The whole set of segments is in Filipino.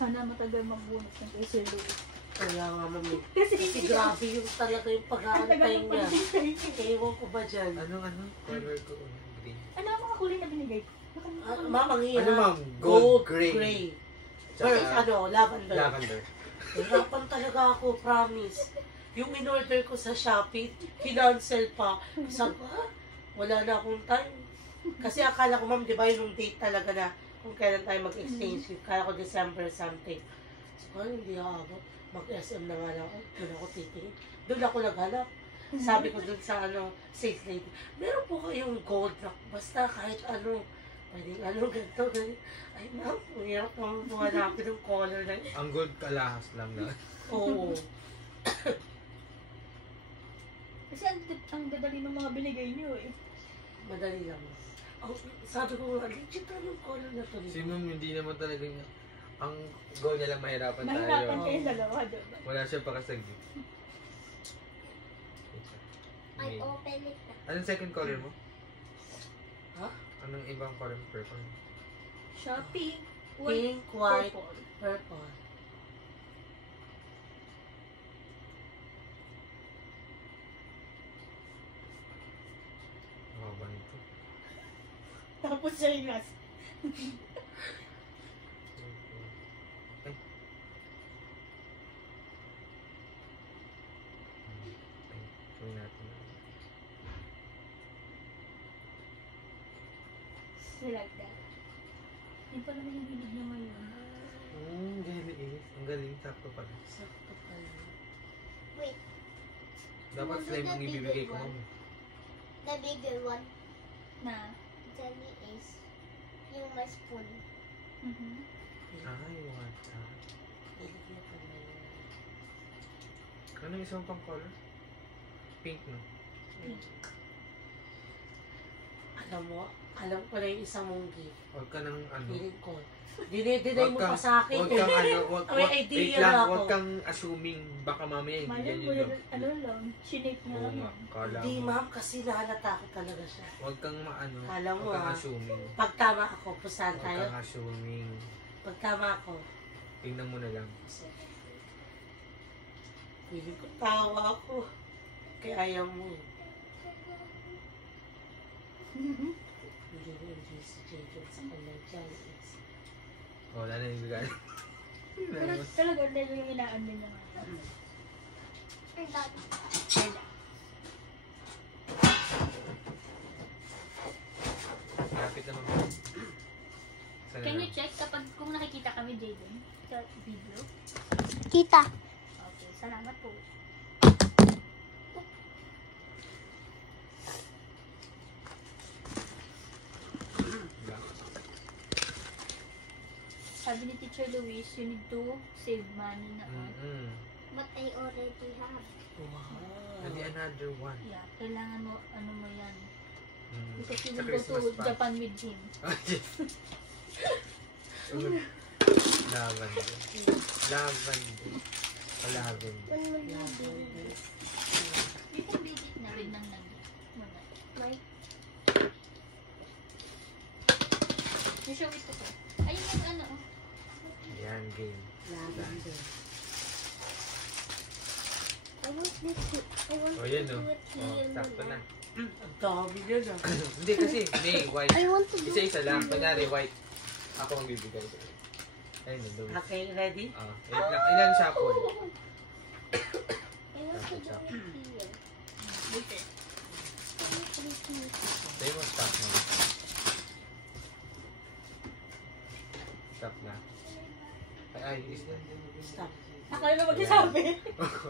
Sana matagal magbunot ng kay Sir Louie. Kaya nga, mami. Kasi grabe yung talaga yung pag-aantay niya. Ewan ko ba dyan? Ano? Color ko. Green. Ano ang mga kulay na binigay? Ma'am, ang hirap. Ano ma'am? Gold, gray. Or Tsaka, lavender. lavender. Hirapan talaga ako, promise. Yung in-order ko sa Shopee, financel pa. Sabi ko, wala na akong time. Kasi akala ko, ma'am, di ba yung date talaga na kung kailan tayo mag-exchange gift. Kala ko December something. So, hindi ako. Mag-SM na nga lang ako. Doon ako titingin. Doon ako naghanap. Sabi ko doon sa sales lady, meron po kayong gold rock. Basta kahit ano. Pwede ganito, ganito. Ay, ma'am, hirap naman buhanapin yung color na yun. Ang gold kalahas lang na. Oo. Kasi ang dadali ng mga binigay niyo eh. Madali lang. Oh, sabi ko, legit na yung color na to. Si ma'am, hindi naman talaga niya. Ang goal niya lang mahirapan tayo. Mahirapan kayong dalawa, diba? Wala siya pakasagdi. I open it na. Anong second color mo? Ha? Anong ibang color purple? Shopee, Pink, white, purple. purple. Mahaba nito. Tapos siya yung last. Ay. Gawin natin. Like that. Yun pa naman yung hilig niya ngayon. Galing. Ang galing. Sakto pala. Sakto pala. Wait, Dapat slime ang ibibigay ko mo. the bigger one. Na? Jelly is yung may spoon. Ay, what? Hilig niya pala yun. Ano yung isang pang color? Pink, no? Alam ko na yung isang mong gift. Huwag ka ng ano. Feeling ko. Dinay mo pa sa akin. Huwag kang ano, May wait idea lang, na ako. huwag kang assuming baka mamaya hindi Malay yan mo yun. ano lang, shinake niya Oo lang nga, yan. kala Hindi, mo. ma'am, kasi nahalata ko talaga siya. Huwag kang maano, Kala mo, huwag kang ah. assuming. Pag tama ako, pusahan Huwag tayo. kang assuming. Pag tama ako, Tingnan mo na lang. feeling ko tawa ako. Kaya ayaw mo eh. Hindi si Jacob sa kanyang challenge. Wala na yung bigay. Pero talaga, dahil yung inaan din naman. Ang dami. Lapit naman. Sana Can lang. you check kapag kung nakikita kami, Jaden, sa video? Kita. Okay, salamat po. Sabi ni Teacher Luis, you need to save money na. But I already have. Wow. And another one. Yeah, kailangan mo, ano mo yan. Because you Sa will go Christmas to pa. Japan with him. Lavender. Lavender. Lavender. When will you be? You can beat it na rin ng muna. My You show it to her. Ayun yung ano. Yan, game. Lavender. I want this to, I want O to yan do o. it here. Sakto na. Ang dami yan ah. Hindi kasi, may white. I want to do Isa-isa lang. Kunyari, white. Ako ang bibigay. Ayun, nandun. Okay, ready? Ilan shuffle? I want to do it here. Okay. Sa'yo mo, stop na. Stop na. Ay, is na. Stop. Ako na magsasabi.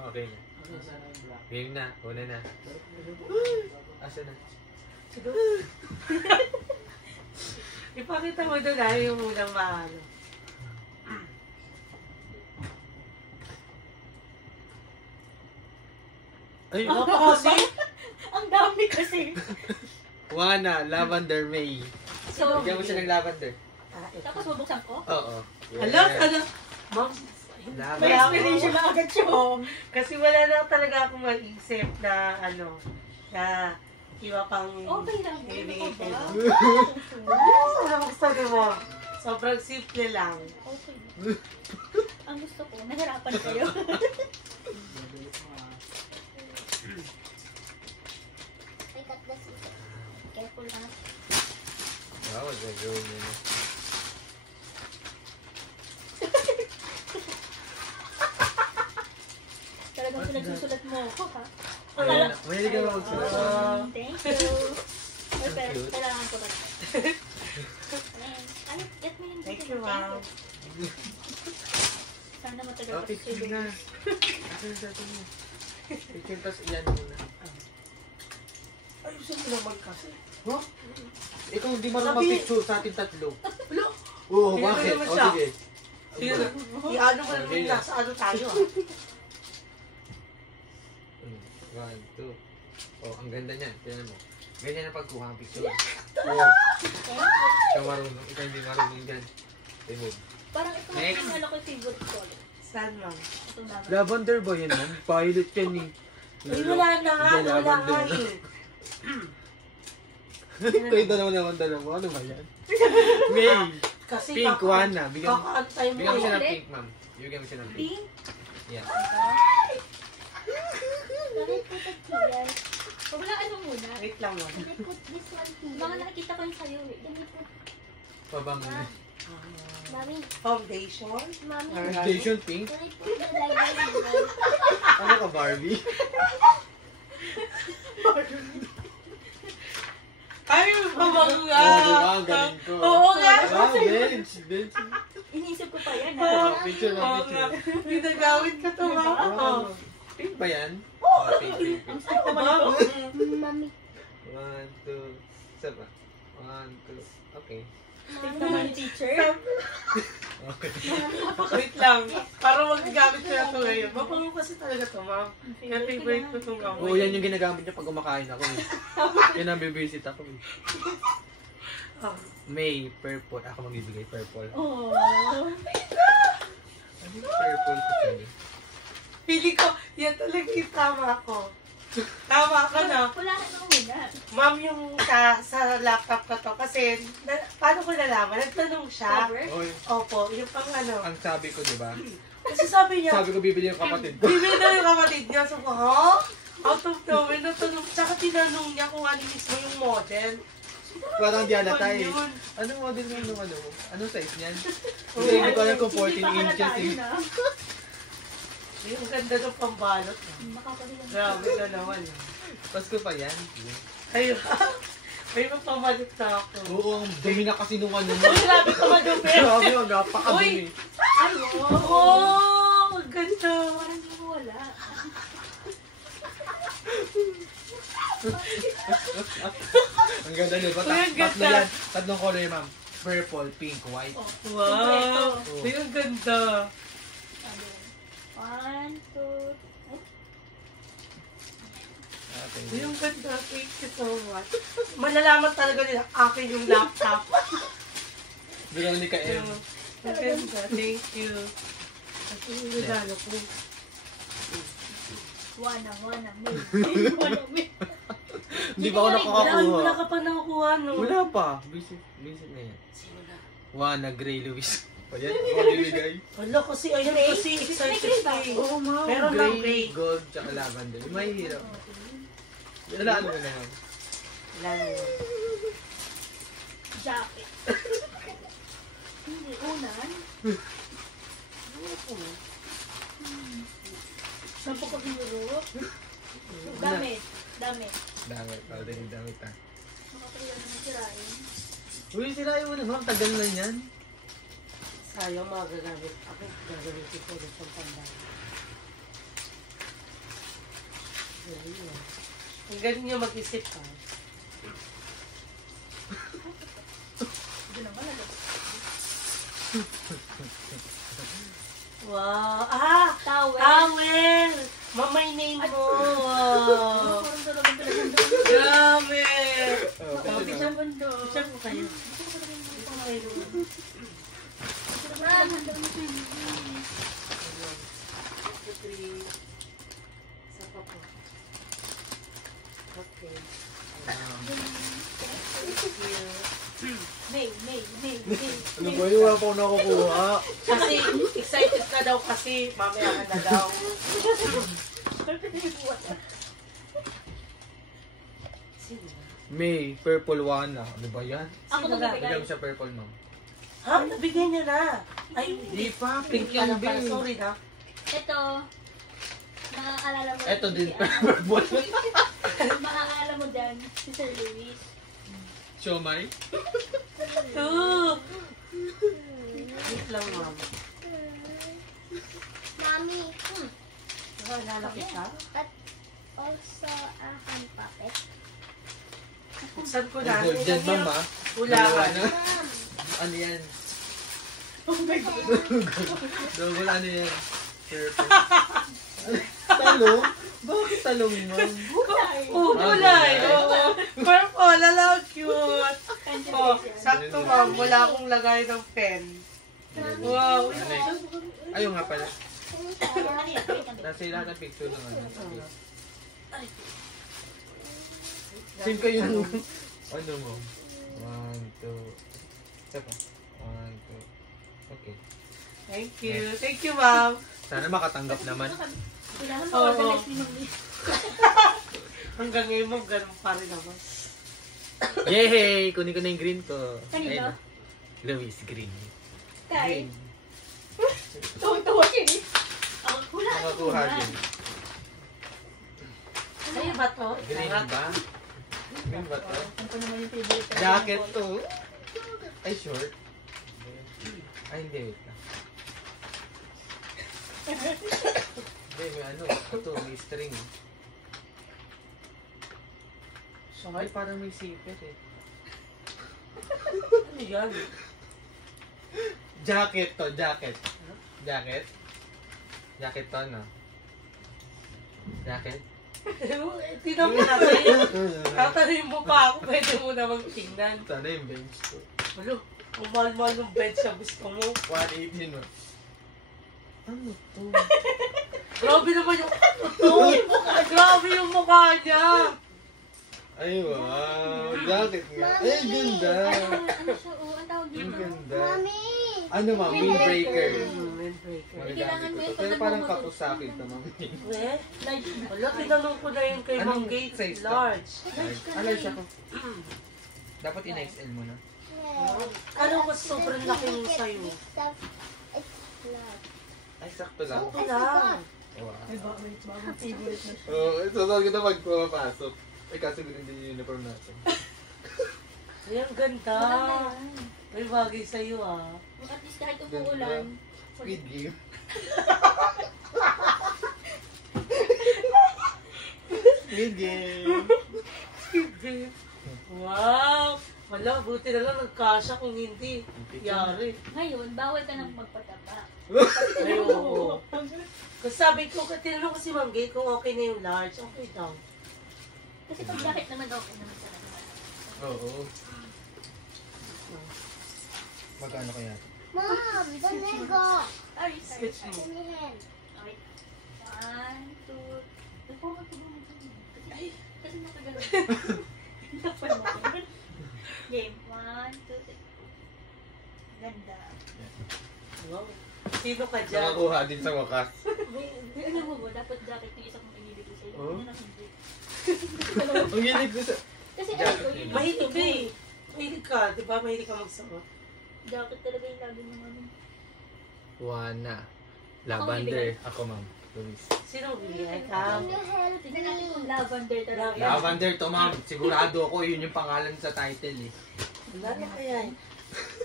Okay na. Game na. Una na. Asa na? Ipakita mo doon ah, yung unang mahalo. Ay, Ano pa kasi? Ang dami kasi. Wana, lavender May. So, Bigyan mo siya ng lavender. tapos bubuksan ko. Oo. Hello? Ano? Ma'am, May Lavender. inspiration na agad siya. kasi wala na talaga akong mag-isip na na iba pang Okay lang. ibigay Ano kayo. ba? Ano gusto niyo mo? Sobrang simple lang. Okay. Ang gusto ko, nahirapan kayo. I got the scissors. Careful na. Wow, gagawin niya na. Talagang pinagsusulat mo ako, ha? Mahilig ka ba magsulat? Thank you. Ay, pero Cute. kailangan ko na. Ay, get mo yung Thank you, ma'am. Sana matagal Oh, pa picture sa'yo. na. Picture sa atin mo. Picture, tapos iyan muna. Ayusin mo naman kasi. Huh? Ikaw hindi marunong Sabi- mag-picture sa atin tatlo. Wala. Oo, Hindi bakit? naman O, siya. sige. Sige na. I-ano mo Okay naman na. nasa ano tayo ah. 1, 2. Oh, ang ganda niyan. Tignan mo. Ganyan ang pagkuha ng picture. Oh, Thank you. ikaw marunong. Ikaw hindi marunong dyan. Remove. Parang ito Next. yung ano ko yung favorite color. Saan ma'am? Ito na. Lavender ba yun, ma'am? Violet yan eh. Ay, wala na nga. Hindi, Wala nga lavender. eh. Ito yung dalawa. Ano ba yan? May. Kasi Pink one na. Bigyan mo kakaantay mo bigyan mo siya eh. ng pink, ma'am. Bigyan mo siya ng pink. Pink. Yeah. Let me put it here. Wala ano muna. Wait lang ma'am. Let me put this one here. Mga nakikita ko yung sa'yo eh. Let me put, Pabang. Mommy, Foundation. Mommy, Alright. Foundation pink? can I put the lighter here? Ano ka, Barbie? Ay, pabango nga. Oo, diba? Ang galing ko. Oo nga. Ah, bench. Bench. Inisip ko pa yan Oo. ha. Picture na, Oo nga. picture. Pinagawin ka to ha. Ah, pink ba yan? Oo, pink, pink, pink. Ang stick naman ito. Mommy, 1, 2, isa pa. 1, 2, okay. Stick naman ni teacher. Okay. Wait lang. Para magagamit ko na to ngayon. Mabango kasi talaga to ma'am. Kaya favorite ko itong Oo, yan yung ginagamit niya pag kumakain ako eh. Yan ang bibisit ako eh. May purple. Ako magbibigay purple. Oh. Ano yung purple ko sa'yo? Pili ko, yan talaga yung tama ko. Tama ka na. Wala na naman muna. Ma'am, yung sa laptop ko to. Kasi, paano ko nalaman? Nagtanong siya. Cover. Oy, Opo, yung pang ano. ang sabi ko, di ba? Kasi sabi niya, Sabi ko bibili yung kapatid ko. bibili na yung kapatid niya. So, ha? Out of nowhere, natanong. Tsaka tinanong niya kung ano mismo yung model. Parang di halata eh. Yun. Anong model mo? Anong size niyan? Oo. Kasi hindi ko alam kung 14 Hindi pa halata inches yun, eh. ah. Yung ganda ng pambalot. Makakalilang. Grabe ka naman. Pasko pa yan. Ayun. Ay, magpamalit na ako. Oo, ang dumi na kasi nung ano mo. Grabe ka madumi. Grabe, ang napakadumi. Ay, Oo, ang ganda. parang hindi mo wala. Ang ganda niyo ba? Uy, ang Tatlo ganda. yan. Tatlong color, ma'am. Purple, pink, white. Oh. Wow. Oo. Ay, ang ganda. Sabi. 1, 2, Okay. Ay, ang ganda. Thank you so much. Malalaman talaga nila akin yung laptop. Bigyan ni ka M. Ang ganda. Thank you. Ito yung regalo ko. Wana, may. Wana, may. Hindi pa ako Wala nakakakuha. ka pa nakuha, no? Wala pa. Visit na yan. Sino na? Juana Gray Luis. Ayan, ako bibigay. Wala kasi, ayun Gray? kasi excited May gray ba? ko eh. Oo, ma'am. Meron lang gray. Gold, tsaka lavender. May hirap. Wala ano na naman. Wala na. Jacket. Hindi, unan. Sampo ko Europe. Damit. Damit. Damit. Powder yung damit ha. Makakalilang naman sirain. Uy, sila yung ma'am. Tagal na yan. Sayang magagamit. Ako gagamitin ko rin pang pambay. Galing yan. Ang galing niya mag-isip pa. Hindi naman alam. Wow! Ah! Towel. Towel! Mamay name mo! Wow! Parang talagang pinaganda. Grabe! Oh, kasi Picture na. Bando. picture mo kayo. Isa pa po. Okay. Thank you. May. Ano ba yun? Wala pa ako nakukuha. Kasi excited na daw kasi mamaya ka na daw. Sino ba? May, purple one na. Ano ba yan? Ako Sino na ba? bibigay. Bigyan mo siya purple, ma'am. Ha? Nabigyan niya na. Ay, Di pa, pink Ano yan, pala, babe. sorry na. Ito, makakaalala mo. Eto din, si, purple. makakaalala mo dyan, si Sir Luis. Siomay? Two. Wait lang, ma'am. Mommy. Lalaki ka? But also a hand puppet. Buksan ko na. Gold dyan, ma'am, ha? Hulahan. Ano? Mom. Ano yan? Oh my God. Double ano yan? Purple. Talong? Bakit talong, ma'am? Oh, kulay. Oo. Purple. Alaw, cute. Oh, sakto, ma'am. Wala akong lagay ng pen. Wow. Ano eh? Ayun nga pala. Ano yan? Wait, ano? Nasa lahat ng picture ng ano. Same kayo yung... Ano mo? 1, 2... Isa pa. 1, 2... Okay. Thank you. Thank you, ma'am. Sana makatanggap naman. Kailangan Oo. ma-organize ni Ma'am Luis. Hanggang ngayon mo, ganun pa rin naman. Yay! Kunin ko na yung green ko. Kanino? Ayun na. Luis, green. Kay. Green. Tuwa siya eh. Ako, hula. Nakakuha din. Sa'yo ba to? Green ba? Green ba to? Ano pa naman yung favorite? Jacket to. Ay, short. Ay, hindi. Wait lang. Hindi, may ano. Ito, may string. Ay, parang may zipper eh. Ano yan? Jacket to, jacket. Jacket? Jacket to, no? Jacket? Tinan mo natin. Tatanin mo pa ako, pwede mo namang tingnan. Sana yung bench ko. Ano? Ang mahal-mahal ng bed sa gusto mo. 180, no? Ano to? Grabe naman yung... Grabe yung mukha niya. Ay, wow. Jacket nga. Ay, ang ganda. Ano siya? Oh, ang tawag Ang dito. ganda. Mommy. Ano, ma'am? Windbreaker. Windbreaker. Magagamit ko to. Kailangan mo yun Pero pag parang nagmamotor. kapos sa akin to, ma'am. Eh? Large na. Wala, tinanong ko na yun kay Anong Ma'am Gates. size to? Large. Large ako. Dapat in-XL mo na. Ano mas sobrang laki mo sa'yo? Ay, sakto lang. Ito lang. Wow. Ay, bagong favorite na siya. Oo, susunod ko na pag pumapasok. Ay, kasi ganun din yung uniform natin. Ay, ang ganda. Maganda yan. May bagay sa'yo ah. At least kahit umuulan. Squid Game. Squid Game. Wow! Wala, buti na lang nagkasya kung hindi. Yari. Ngayon, bawal ka nang magpataba. Ay, oo. Kasi sabi ko, tinanong ko si Ma'am Gate kung okay na yung large. Okay daw. Kasi pag jacket naman okay naman sa naman. Oo. Magkano kaya? Mom, the Lego. Ay, sorry. Switch mo. Tingin. Okay. 1, 2, ay, parang ito mo. Kasi nakagano'n. Takpan mo. Game. 1, 2, 3. Ganda. Wow. Sino ka dyan? Nakakuha din sa wakas. Ano mo ba? Dapat jacket yung isang magbibigay sa'yo. Oh? Ano na hindi. Ang gilig ko sa... Kasi ano ko, yun yung Mahilig ka eh. Mahilig ka, di ba? Mahilig ka magsuot. jacket talaga yung lagi ng ano. Wana. Lavender. Ako, ma'am. Luis. Sino bibigay ka? Can you help Tignan natin me? kung lavender talaga. Lavender to, ma'am. Sigurado ako yun yung pangalan sa title eh. Wala na kaya eh.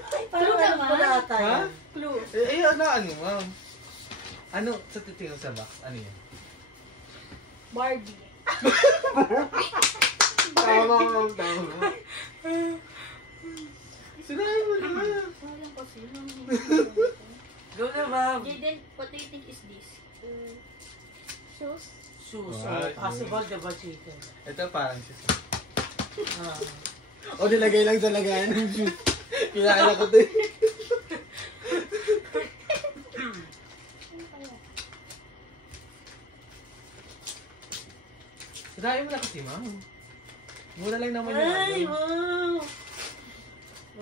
Ay, parang alam ko na ata Ha? yan. Clue. Eh, ano, ma'am? Ano, sa titingin sa box? Ano yan? Barbie. Tama, ma'am. Tama. Sinabi mo na. Walang kasi. Go na, ma'am. Jaden, what do you think is this? Shoes. Shoes. Wow. Possible, diba, chicken? Ito parang siya. Ah. O, nilagay lang sa lagayan ng shoes. Kinakala ko to eh. Sinabi mo na kasi, ma'am. Mura lang naman yung Ay, ano. wow!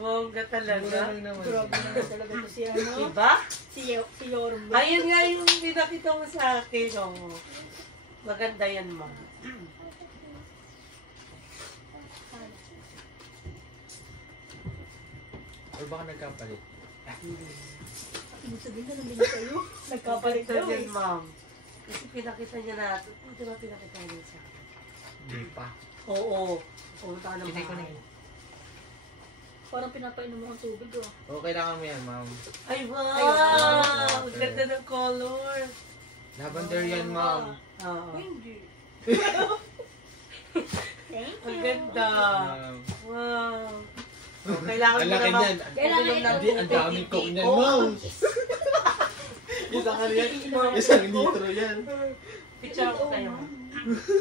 Bongga talaga. Mura lang naman. Grabe naman talaga to si ano. Diba? Si Yorme. Ayun nga yung pinakita mo sa akin. Oh. Maganda yan, ma'am. Or baka nagkapalit. Ibig sabihin na nandun kayo. Nagkapalit Maganda daw yan, eh. ma'am. Kasi pinakita niya natin. Di ba pinakita niya sa akin? Hindi pa. Oo. Pumunta ka ng Hindi ko na bahay. yun. Parang pinapainom mo ang tubig oh. Oo, kailangan mo yan, ma'am. Ay, wow! Ay, wow. Ang ganda ng color. Lavender yan, ma'am. Oo. Hindi. Thank Ang you. ganda. Ma'am. Wow. Oh, kailangan Ang mo laki naman. niyan. Kailangan uminom ng ito. Hindi, ang tubig, daming coke hindi niyan, ko. ma'am. Isang ano yan? Isang litro yan. Picture ko kayo.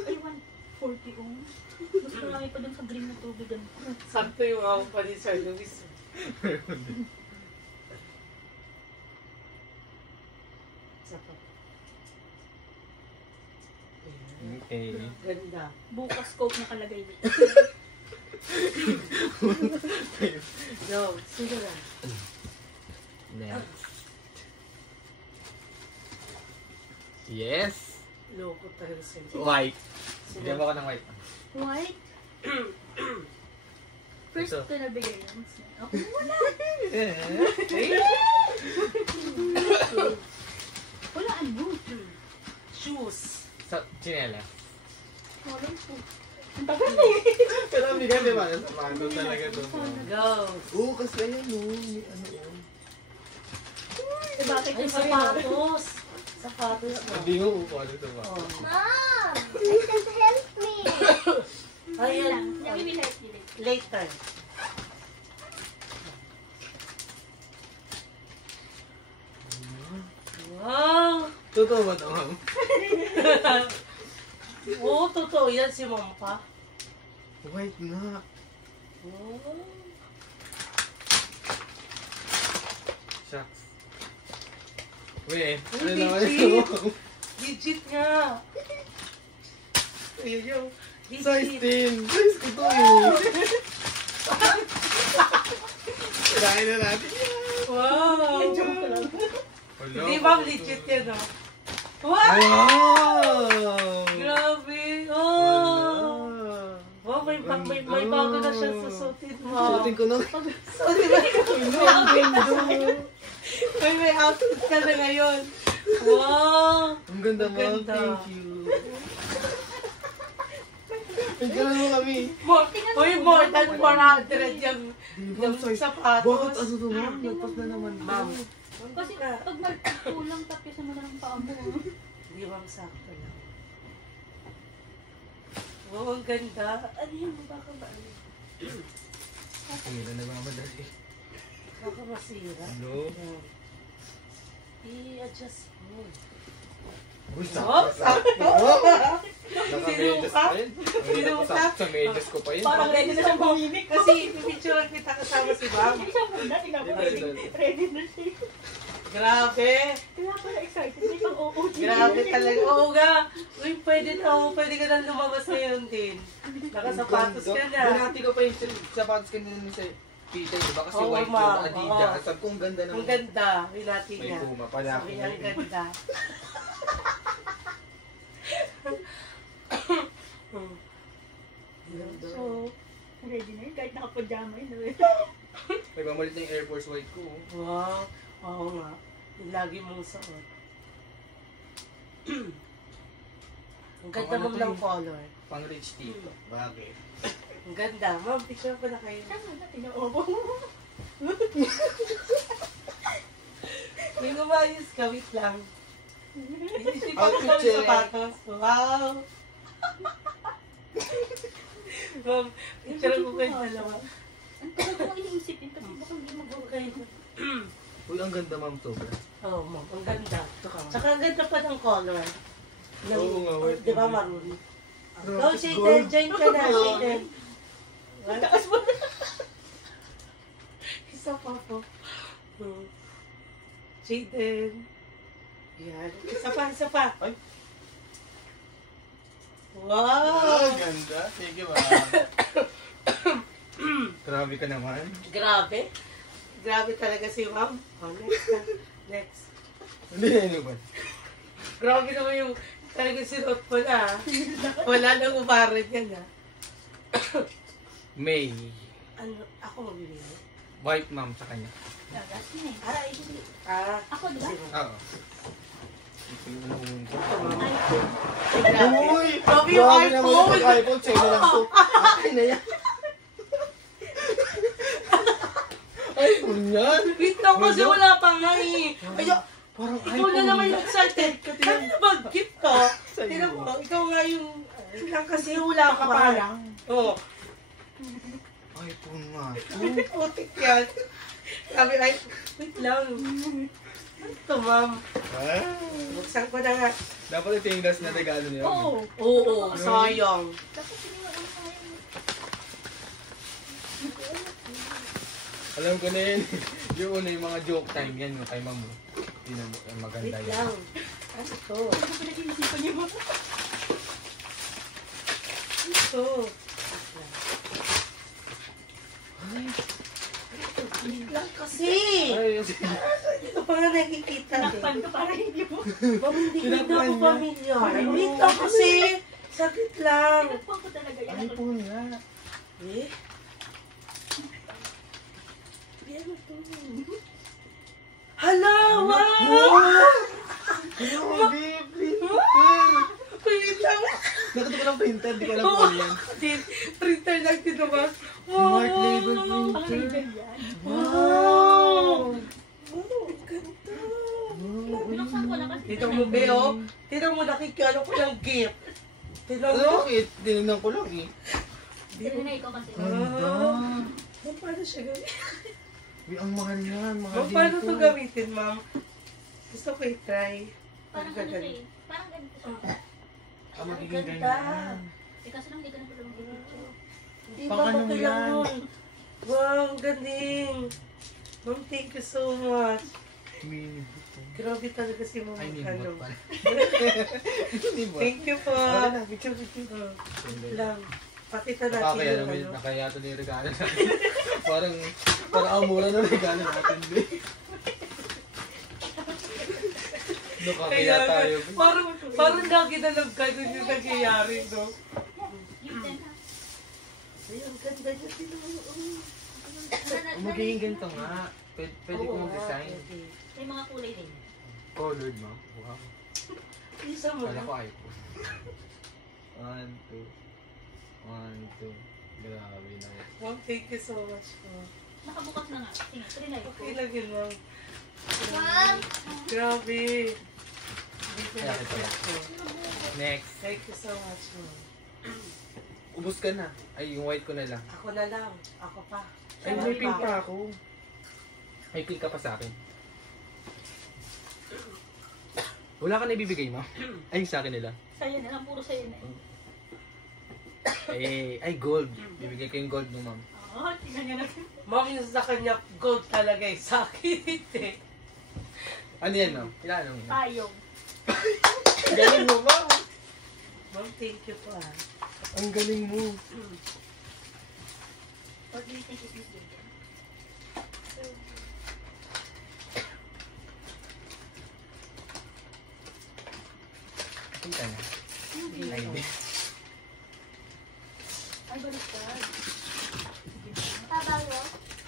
Ay, 140 oh. Mas marami pa dun sa green na tubig. Sakto yung ako pa ni Sir Luis. Isa pa. Ayan. Okay. Ganda. Bukas coke na kalagay dito. Go, sige na. Next. Yes. Loko talaga Sir. White. Sige. Bigyan mo ako ng white. White? First Ito. ko nabigay yan. Ako wala. Wala ano. Shoes. Sa chinela. Wala po. Ang tagal na eh. Pero ang bigyan, di ba? Sa mano talaga doon. Go. Oo, kasi ayan o. May ano o. Eh bakit Ay, yung sapatos? sapatos. Sapatos mo. Hindi mo upo ano sa ba? Oh. Mom, I can help me. Ayan. Yan, we will help you later. Later. Wow! Totoo ba ito, ma'am? Oo, totoo yan si Mom pa. White nga. Oh. Shucks. Wait, ano Ay, naman legit. ito, ma'am? Legit nga. Ayun yung Size legit. 10. Size ko to eh. Kirain na natin yan. Wow! Joke ko lang. Wala, Hindi ma'am, ito. legit yan oh. Wow! Wow! Grabe! Oh! Wala. Wow, may bago na siya susutin mo. Suotin ko na. Susutin mo. May outfit ka na ngayon. Wow! Ang ganda, Ang ma'am. ganda. Thank you. Pagkalan mo kami. More than 400 yung Bakit sapatos. ano to, ma'am? Nagpas na naman. Ma'am. Kasi pag magkulang tapos mo na ng paa mo. Hindi ma'am, sakto lang. Wow, ang ganda. Ano yun? Baka ba ano? Hindi na nagmamadali. Baka masira. Ano? Yan. I-adjust mo. Uy, Oh, sakto! Naka-medyas pa yun. Sinuka? Sa medyas ko pa yun. Parang ready na siyang bumimik. Kasi pipicturean kita kasama si Ma'am. Hindi siya muna. Tingnan ko ready na siya. Grabe! Kaya pala excited. May pang OOT. Grabe talaga. Oo nga. Uy, pwede ka na lumabas ngayon din. Nakasapatos ka na. Binati ko pa yung sapatos kanina ni sa Peter, di ba? Kasi Oo, white ma'am. yung Adidas. Sabi ko, ang ganda naman. Ang ganda. Binati May niya. puma pala ako. Sabi, ang ganda. So, Ready na yun. Kahit nakapajama yun. May pamalit na yung Air Force White ko. wow. Oo nga. Yung lagi mong suot. Ang ganda Ano mo to ng eh? color. Pang rich tito. Bakit? Ang ganda. Ma'am, picture pa na kayo. Siya muna. Tingnan ko. May gumayos ka, wait lang. Isip ako Outfit sa check. sapatos. Wow! Ma'am, picture ko kayo dalawa. Ang tagal ko iniisip yun kasi baka hindi Okay. Uy, ang ganda, ma'am, sobra. Oo, ma'am. Ang ganda. Tsaka ang ganda pa ng color. Oo nga, wait. Di ba, maroon? Go, Gold. Shaden. Join ka na, Shaden. Taas mo na. Isa pa po. Shaden. Yan. Isa pa, isa pa. Ay. Wow! ganda. Sige, ma'am. Grabe ka naman. Grabe. Grabe talaga si ma'am. Oh, next na. Next. Hindi na yun ba? Grabe naman yung talaga sinuot ko na. Wala nang umarin yan ha. May. Ano, ako mabili. White ma'am sa kanya. Gagas na eh. Ah, hindi. Ah, Ako, di ba? si ma'am. Oo. Ito yung unang ko. Ito, ma'am. iPhone. Ay, grabe. Uy! Grabe yung Grabe naman yung iPhone. pag-iPhone. Sa'yo na lang to. Akin na yan. iPhone yan? Wait lang kasi wala pa nga eh. Ay, Parang ikaw na naman yung excited. Kaya ba, gift ka? Sa'yo. Tinan mo, ikaw nga yung... Wait lang kasi wala ka pa. Oo. iPhone nga. Putik yan. Sabi ay, wait lang. Ito, ma'am. Ah. Buksan ko na nga. Dapat ito yung last na regalo niya. Oo. Oo, sayang. Dapat siniwan ang sayang. Alam ko na yun. Yung una yung mga joke time yan yung kay ma'am. Hindi na maganda Wait yan. lang. Ano ito? Ano ba pinag-iisipan niyo mo? Ito. Wait lang kasi. Ay, kasi. Ito pa nga nakikita eh. Nakpan ka para hindi mo. Ma'am, hindi ko na Tinakpan ako niya. pamilyar. Wait lang kasi. Saglit lang. Nakpan ko talaga yan. iPhone nga. Eh? Ano to? Hala! Wow! Grabe, printer. Wait lang. Nakita ko ng printer, di ko alam kung ano yan. Printer lang dito ba? Smart label Ang printer. legal yan. Wow! Wow, ang ganda. Binuksan ko na kasi. Tito mo, Beo. Tito mo, nakikano ko ng gift. Tito mo. Bakit? Tinignan ko lang eh. Hindi na ikaw kasi. Ah. Ma'am, paano siya gawin? Uy, ang mahal yan. Mahal Ma'am, paano ito gamitin, ma'am? Gusto ko i-try. Parang ano siya eh. Parang ganito siya. Ah, magiging Ang ganyan. ganda. Eh kasi lang hindi ka na pala mag-picture. Hindi Pang ba ano okay yan? lang nun? Wow, ang galing. Ma'am, thank you so much. Mini. Grabe talaga si Ma'am. Ay, Ano. nimot pala. Hindi ba? Thank you po. Wala na, picture. Wait lang. Pakita natin Nakakaya yung naman, ano. nakaya ito na yung regalo natin. parang ang mura ng regalo natin, di. Nakakaya Kaya, tayo. parang lagi na lang ganun yung nangyayari, no? Yung din ha. Ay, ang ganda niya. Magiging ganito nga. Pwede ko mag-design. May mga kulay din. Colored, ma. Wow. Isa mo Kala na. ko iPhone. 1, 2. 1, 2. Grabe naman. Ma'am, thank you so much po. Nakabukas na nga. Tingnan, trinay ko. Okay lang yun, ma'am. Mom, Grabe. Hindi ko Kaya kita lang. Next. Thank you so much, ma'am. Ubus ka na. Ay, yung white ko na lang. Ako na lang. Ako pa. Ay, may pink pa ako. May pink ka pa sa akin. Wala ka na ibibigay, ma? Ay, sa akin nila. Sa'yo na lang, puro sa'yo na eh. Ay, gold. Bibigay ko yung gold mo, ma'am. Oo, tingnan niya natin. Ma'am, yung sa kanya, gold talaga eh. Sa akin, hindi. Ano yan, ma'am? Ilan mo? Payong. Galing mo, ma'am. Ma'am, thank you po ah. Ang galing mo. What do you think is this video? Kita na. Ay, di. Ay, baliktad. pabango.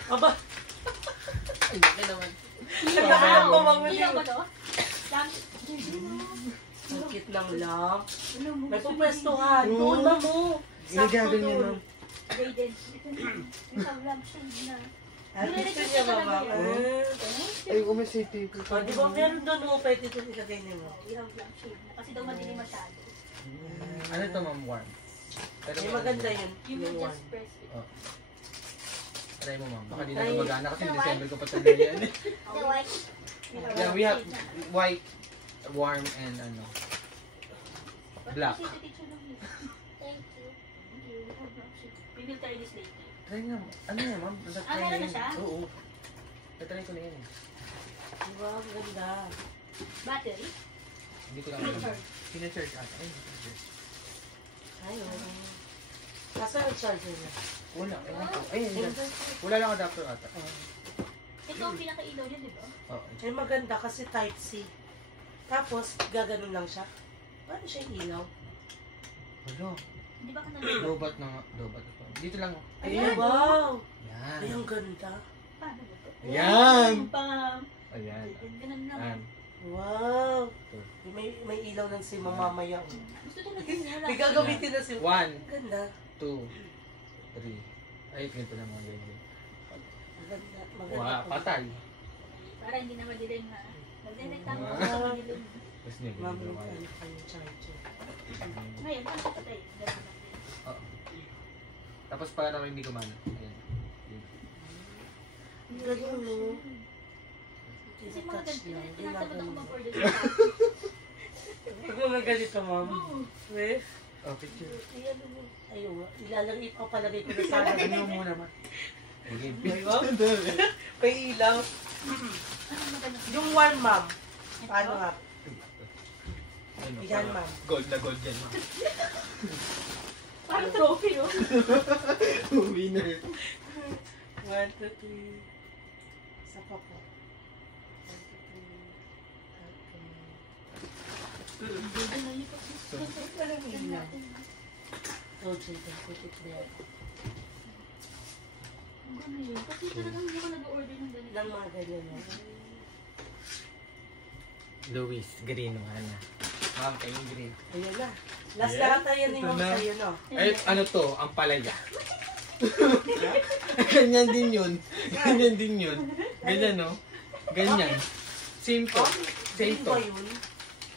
Aba, Ay, laki naman. nagkakalang ko mga Ilaw ba to? Lang. Ang cute ng lamp. Ano mo? May pupwestuhan. Doon na mo. Ginagagan niya, doon. ma'am. Graded. Isang lampshade na. Ah, gusto niya ba, ma'am? Ay, kung may city. Ah, di ba meron doon mo pwede doon ilagay niyo mo? Isang lampshade na. Kasi daw madilim masyado. Ano to, ma'am? Warm. Pero Ay, maganda yun. You will Yung just one. press it. Oh. Try mo, ma'am. Baka di na Ay. gumagana kasi December ko pa ito yan. The white. Yeah, we have white, warm, and ano. Black. Kasi ito teacher lang yun. Thank you. Okay, we have lampshade. We will try this later. Try nga, ano yan, ma'am? Ah, meron na siya? Oo. Try ko na yan. Di ba? Ang ganda. Battery? Hindi ko lang Pina-charge. Pina-charge ata. Ay, pina-charge. Ay, oo. Nasaan ang charger niya? Wala, ewan ko. Ay, yan. Wala lang adapter ata. Ito ang pinaka-ilaw niya, di ba? Oo. Ay, maganda kasi type C. Tapos, gaganon lang siya. Paano siya ilaw? Wala. Hindi ba ka nalala? Lobat na nga. Lobat. Dito lang. Ay, wow! Yan. Ay, ang ganda. Paano ba ito? Yan! Pam. Ayan. Ganun lang. Ayan. Wow! May ilaw ng si mamamaya. Gusto din natin wala. May gagamitin na si... 1, Ang ganda. 2, 3. Ay, ganito lang mga ganyan. Maganda. Maganda. Wow, patay. Para hindi na madilim na. Mag-detect ako Ah. sa madilim. Tapos niya, Mami, ganito lang. ano kayo charger? Ngayon, paano siya patay? Ganun lang din. Oo. Tapos para hindi gumana. Ayan. Ang galing, no? Kasi mga ganito, tinatamad ako mag-order sa Pag mga ganito, ma'am. Eh? Oh, picture. Ayan mo. Ayun, ilalagay pa palagay ko na sana. Ano mo muna ma? Okay, Ayun. May ilaw. Ano maganda? Yung one, ma'am. Paano nga? Ano, Yan, para ma'am. Gold na gold yan, ma'am. Parang trophy, oh. Winner. 1, 2, 3. Isa pa po. 1, 2, 3. Ganun lang yung Parang may ilaw. Oh, Jada, put it there. Ang ganda yun. Kasi talagang hindi ko nag-order ng ganito. Ng mga ganyan, no? Luis, green, Hana. Ma'am, kayong green. Ayun na. Last Yes, na tayo ni ito ma'am na. sa'yo, no? Ay, ano to? Ang palaya. Ganyan din yun. Ganyan din yun. Ganyan, no? Ganyan. Same to. Same Green to. ba yun?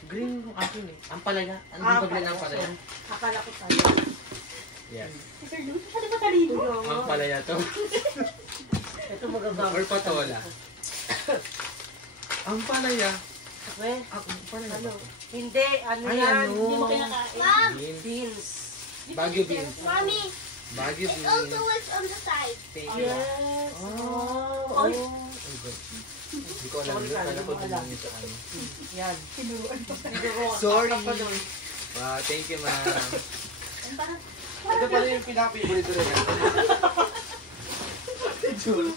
Green yung akin eh. Ang palaya. Ang di ba ang palaya? Akala ko tayo. Yes. Sir Luz, ano ba talino? Ang palaya to. Ito magagamit. Or patola. Ang palaya. Eh, Ang palaya ano? ba to? Hindi, ano Ay, yan? ano? Hindi mo kinakain. Mom, Beans. Beans. Baguio beans. mommy, Baguio it beans. also was on the side. Thank you. Yes. Oh. Ay, Ay, good. Hindi ko alam Sorry, yun. Kala hindi ko mo alam. din yun sa ano. yan. Tinuruan pa. Sorry. Kapalong. Wow, thank you, ma'am. Ang parang, Ito pala yung pinaka-favorite rin natin. Jul.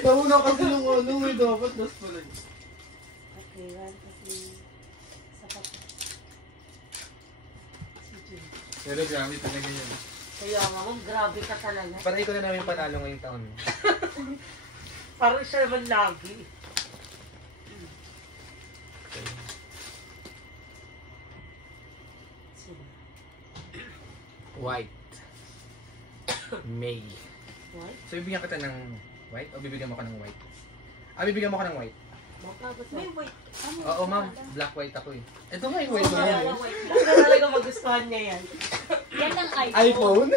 Nauna kasi nung ano, may dapat nas pala. Okay, 1, 2, 3. Isa pa po. Si Jun. Pero grabe talaga yun. Kaya nga, ma'am, grabe ka talaga. Paray ko na namin panalo ngayong taon. Parang siya naman lagi. Sino? White. May. What? So, bibigyan kita ng white o bibigyan mo ka ng white? Bibigyan mo ka ng white. Makagot may na. wait. Ano? Oo, ma'am. Black white ako eh. Ito nga yung white Oo, mo. wala, eh. wait. Kasi talaga magustuhan niya yan. Yan ang iPhone. iPhone?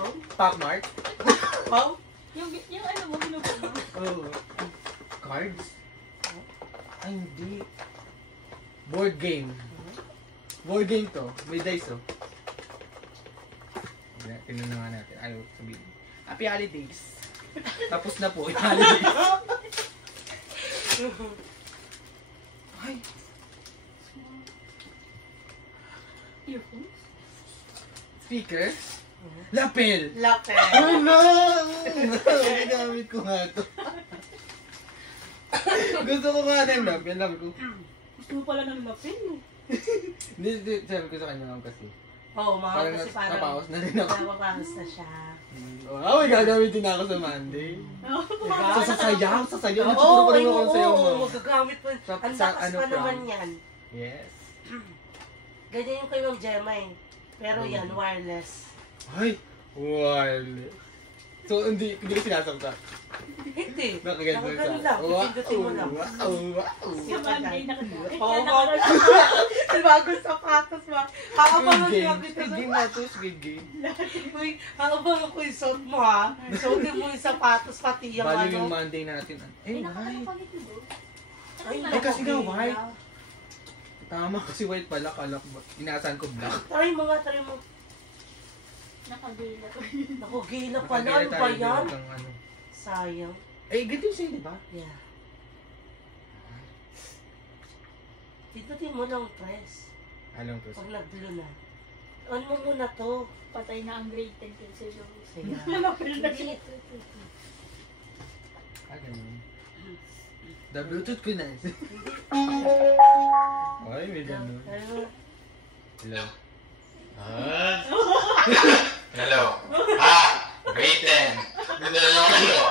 Oh? Pacmart? Oh? Yung ano mo, binubo mo. Oh. Cards? Ay, hindi. Board game. Board game to. May dice oh. Tingnan na nga natin. Ayaw sabihin. Happy holidays. Tapos na po yung holidays. Ay. Earphones? Speaker? Lapel! Lapel. Ano? Gamit ko nga to. Gusto ko nga ng lapel. Lapel ko. Gusto mo pala ng lapel, no? Hindi, sabi ko sa kanya lang kasi. Oo, mga Parang kasi parang napawas na rin ako. napapawas na siya. May gagamitin na ako sa Monday. Diba? Sa sayaw. Oo, Nagtuturo pa ay, naman ako oo, sayaw mo. magagamit mo. Sa- Ang sa lakas ano, pa prom? naman yan. Yes. Ganyan yung kay Ma'am Gemma eh. Pero yan, wireless. Ay, wale. So, hindi ko sinasakta. Hindi. Nakaganda Nakagano lang. Pindutin mo lang. Wow. Sa Monday na kasi. Oo, mga ang bagong sapatos ba? Haabangan Squid ko game. dito Squid game na to, Squid game. Uy, haabangan ko yung suot mo ha. Suotin mo yung sapatos pati yung Bali yung ano. Monday natin. Ay, Eh, nakakano white. pangit mo, bro. Ay, kasi nga okay white. lang. Tama kasi white pala. Kala ko, inaasahan ko black. Try mo nga, try mo. Nakagila ko. Naku, gila pala. Nakagaya Ano ba tayo yan? ng ano. Sayang. Eh, ganito yung sa'yo, di ba? Yeah. Pindutin mo lang press. Alam ko. Pag nag-blue na. Ano mo muna to? Patay na ang grade 10 kasi yung Sige. Napil na Hindi, siya. Ganun. The Bluetooth ko na. Ay, may ganun. Ano? Hello. Hello. Grade 10. Ganda naman kayo.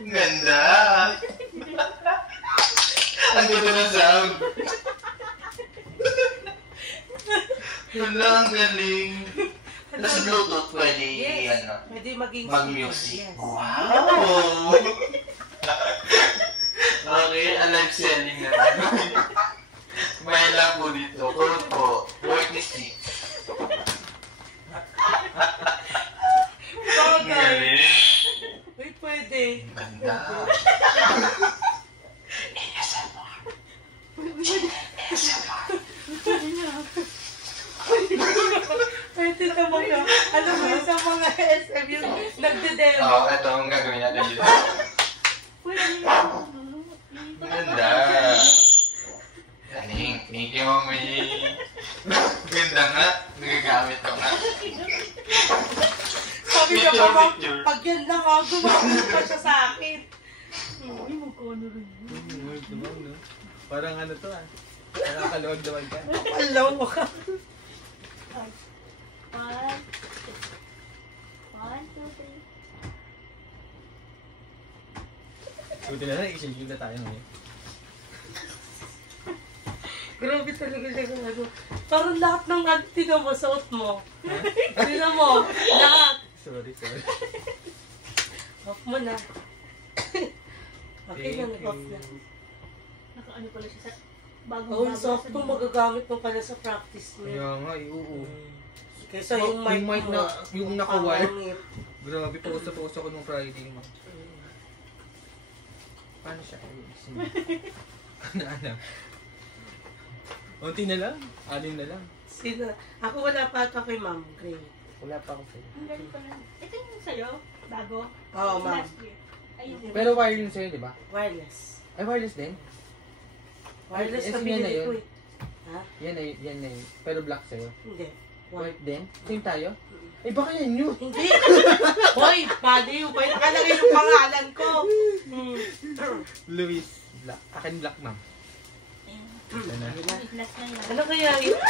Ganda. Ang ganda ng sound. Hala, ang galing. Tapos Bluetooth pwede, Yes. ano, Pwede maging mag-music. Yes. Wow! Okay, alive selling na rin. May lang po dito. Code po, 46. Ang Bagay. galing. Wait, pwede. Ganda. Pwede na mga, alam mo yun sa mga SM yung nagde-demo. Oo, ito ang gagawin natin dito. Pwede na. Ganda. Galing. Thank you, mami. Ganda nga. Nagagamit ko nga. Sabi niya Picture, pa, picture. pag yan lang gumamit pa siya sa akin. Ay, magkano rin yun. Parang ano to ah. Parang kaluwag naman ka. Alam mo ka. One, two, three. Buti na lang, i-shake na tayo ngayon. Grabe talaga siya kung ano. Parang lahat ng tinan mo, suot mo. Tinan mo, lahat. Sorry. Off mo na. Okay na, off na. Naka-ano pala siya sa bagong Oh, soft mo magagamit mo pala sa practice mo. Kaya nga, oo. Kaysa yung mic Yung mic mo. na, yung naka-wire. Pangit. Grabe, pausa ko nung Friday mo. Paano siya? Ano? Unti na lang. 6 na lang. Sino? Ako wala pa ito kay Ma'am Gray. Wala pa ako sa'yo. Ang galing pala. Ito yung sa'yo? Bago? Oo, ma'am. Last year. Ayun. Pero wireless sa'yo, di ba? Wireless. Ay, wireless din? Wireless Eh, na sino yan na binili yun? ko eh. Ha? Yan na yun. Pero black sa'yo. Hindi. White din? Same tayo? Eh, baka yan yun. Hindi! Hoy, baliw! May nakalagay yung pangalan ko! Luis. Black. Akin black, ma'am. Yan na. Last na yan. Ano kaya yun?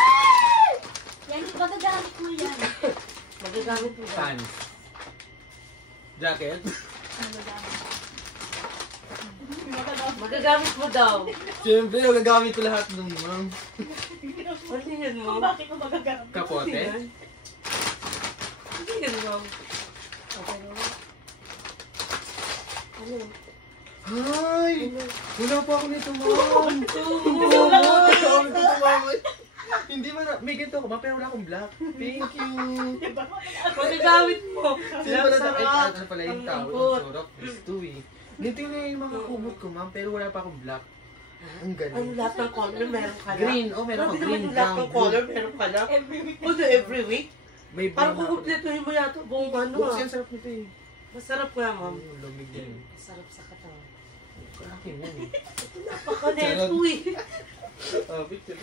Yan, magagamit mo yan. Magagamit mo ba? Pants. Jacket. Magagamit. Magagamit mo daw. Siyempre, magagamit ko lahat nung ma'am. Ano yun mo? Bakit ko magagamit? Kapote. Ano yun mo? Okay na. Ano? Ay! Ano? Wala pa ako nito, ma'am. Wala Wala ko ako nito, ma'am. Hindi man, may ganito ako, ma'am, pero wala akong black. Thank you. Magagamit mo. Sino pala sa Sarap. ano pala yung Ang tao? lambot. Ang surok. Gusto eh. Ganito na yung mga kumot ko, ma'am, pero wala pa akong black. Ang Ano galing. lahat ng color meron ka na? Green. Oh, meron Grabe ako. naman Green, yung lahat brown, ng color blue. meron ka na? Every week. Ano every week? May Parang brown ako. kukumpletuhin mo yata buong ano Books ah. yan, sarap nito eh. Masarap nga ma'am. Ay, lamig yan eh. Masarap sa katawan. Akin yan eh. Napakaneto eh. Ah, picture.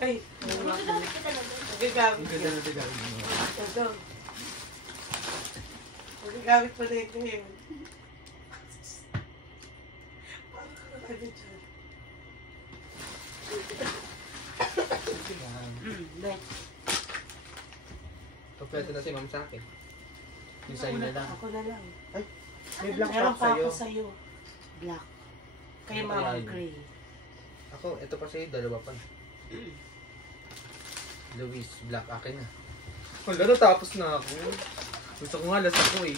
Ay, Magagamit ka talaga. magagamit Ang ganda yan. na tagal mo. Ito. Magagamit pa na ito yun. Ano dyan? Next. Kompleto na si ma'am sa akin. Yung sa'yo na lang. Ako na lang. May black Meron pa pa sa'yo. ako sa'yo. Black. Kay Ano Mama kaya yun? Gray. Ako, ito pa sa'yo, dalawa pa. Luis, black akin na. Wala, natapos na ako. Gusto ko nga, last ako eh.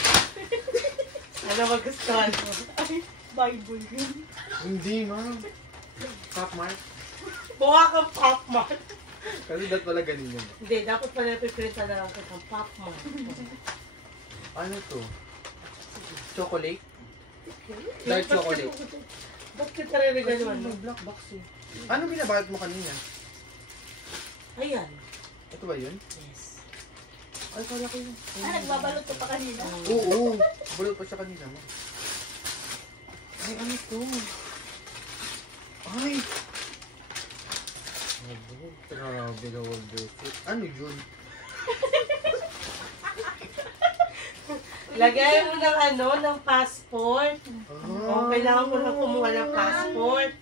Ano magustuhan mo? Ay, Bible yun. Hindi, ma'am. Top mark. Mukha kang pop mart. Kasi dapat pala ganun yun. Hindi, dapat pala pipilitan na lang kitang pop mart. Ano to? Chocolate? Dark chocolate. Ba't kita rin gano'n? May black box eh. Ano binabayad mo kanina? Ayan. Ito ba yun? Yes. Ay, kala ko yun. Ah, nagbabalot ko pa kanina. Oo, bulot pa siya kanina mo. Ay, ano to? Ay! Grabe na wonderful. Ano yun? Lagay mo ng ng passport. Oh, Kailangan ko na kumuha ng passport.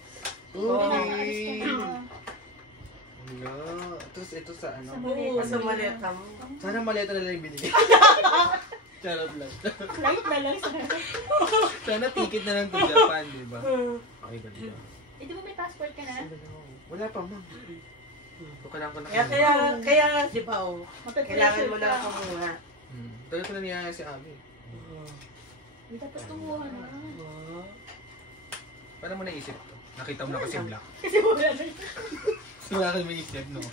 Okay. Wala. Tapos ito sa ano? Oo, sa maleta mo. Sana maleta na lang yung binigay. Charot lang. Flight na lang sa Sana ticket na lang to Japan, di ba? Okay ba, di ba? Di ba may passport ka na? Wala pa, ma'am. So, kailangan ko na Kaya, di ba, kailangan mo na kumuha. Dali ko na niyaya si Abi. Di dapat kumuha na. Paano mo naisip to? Nakita mo na kasi black. Kasi wala na. Wala kayo may isip, no?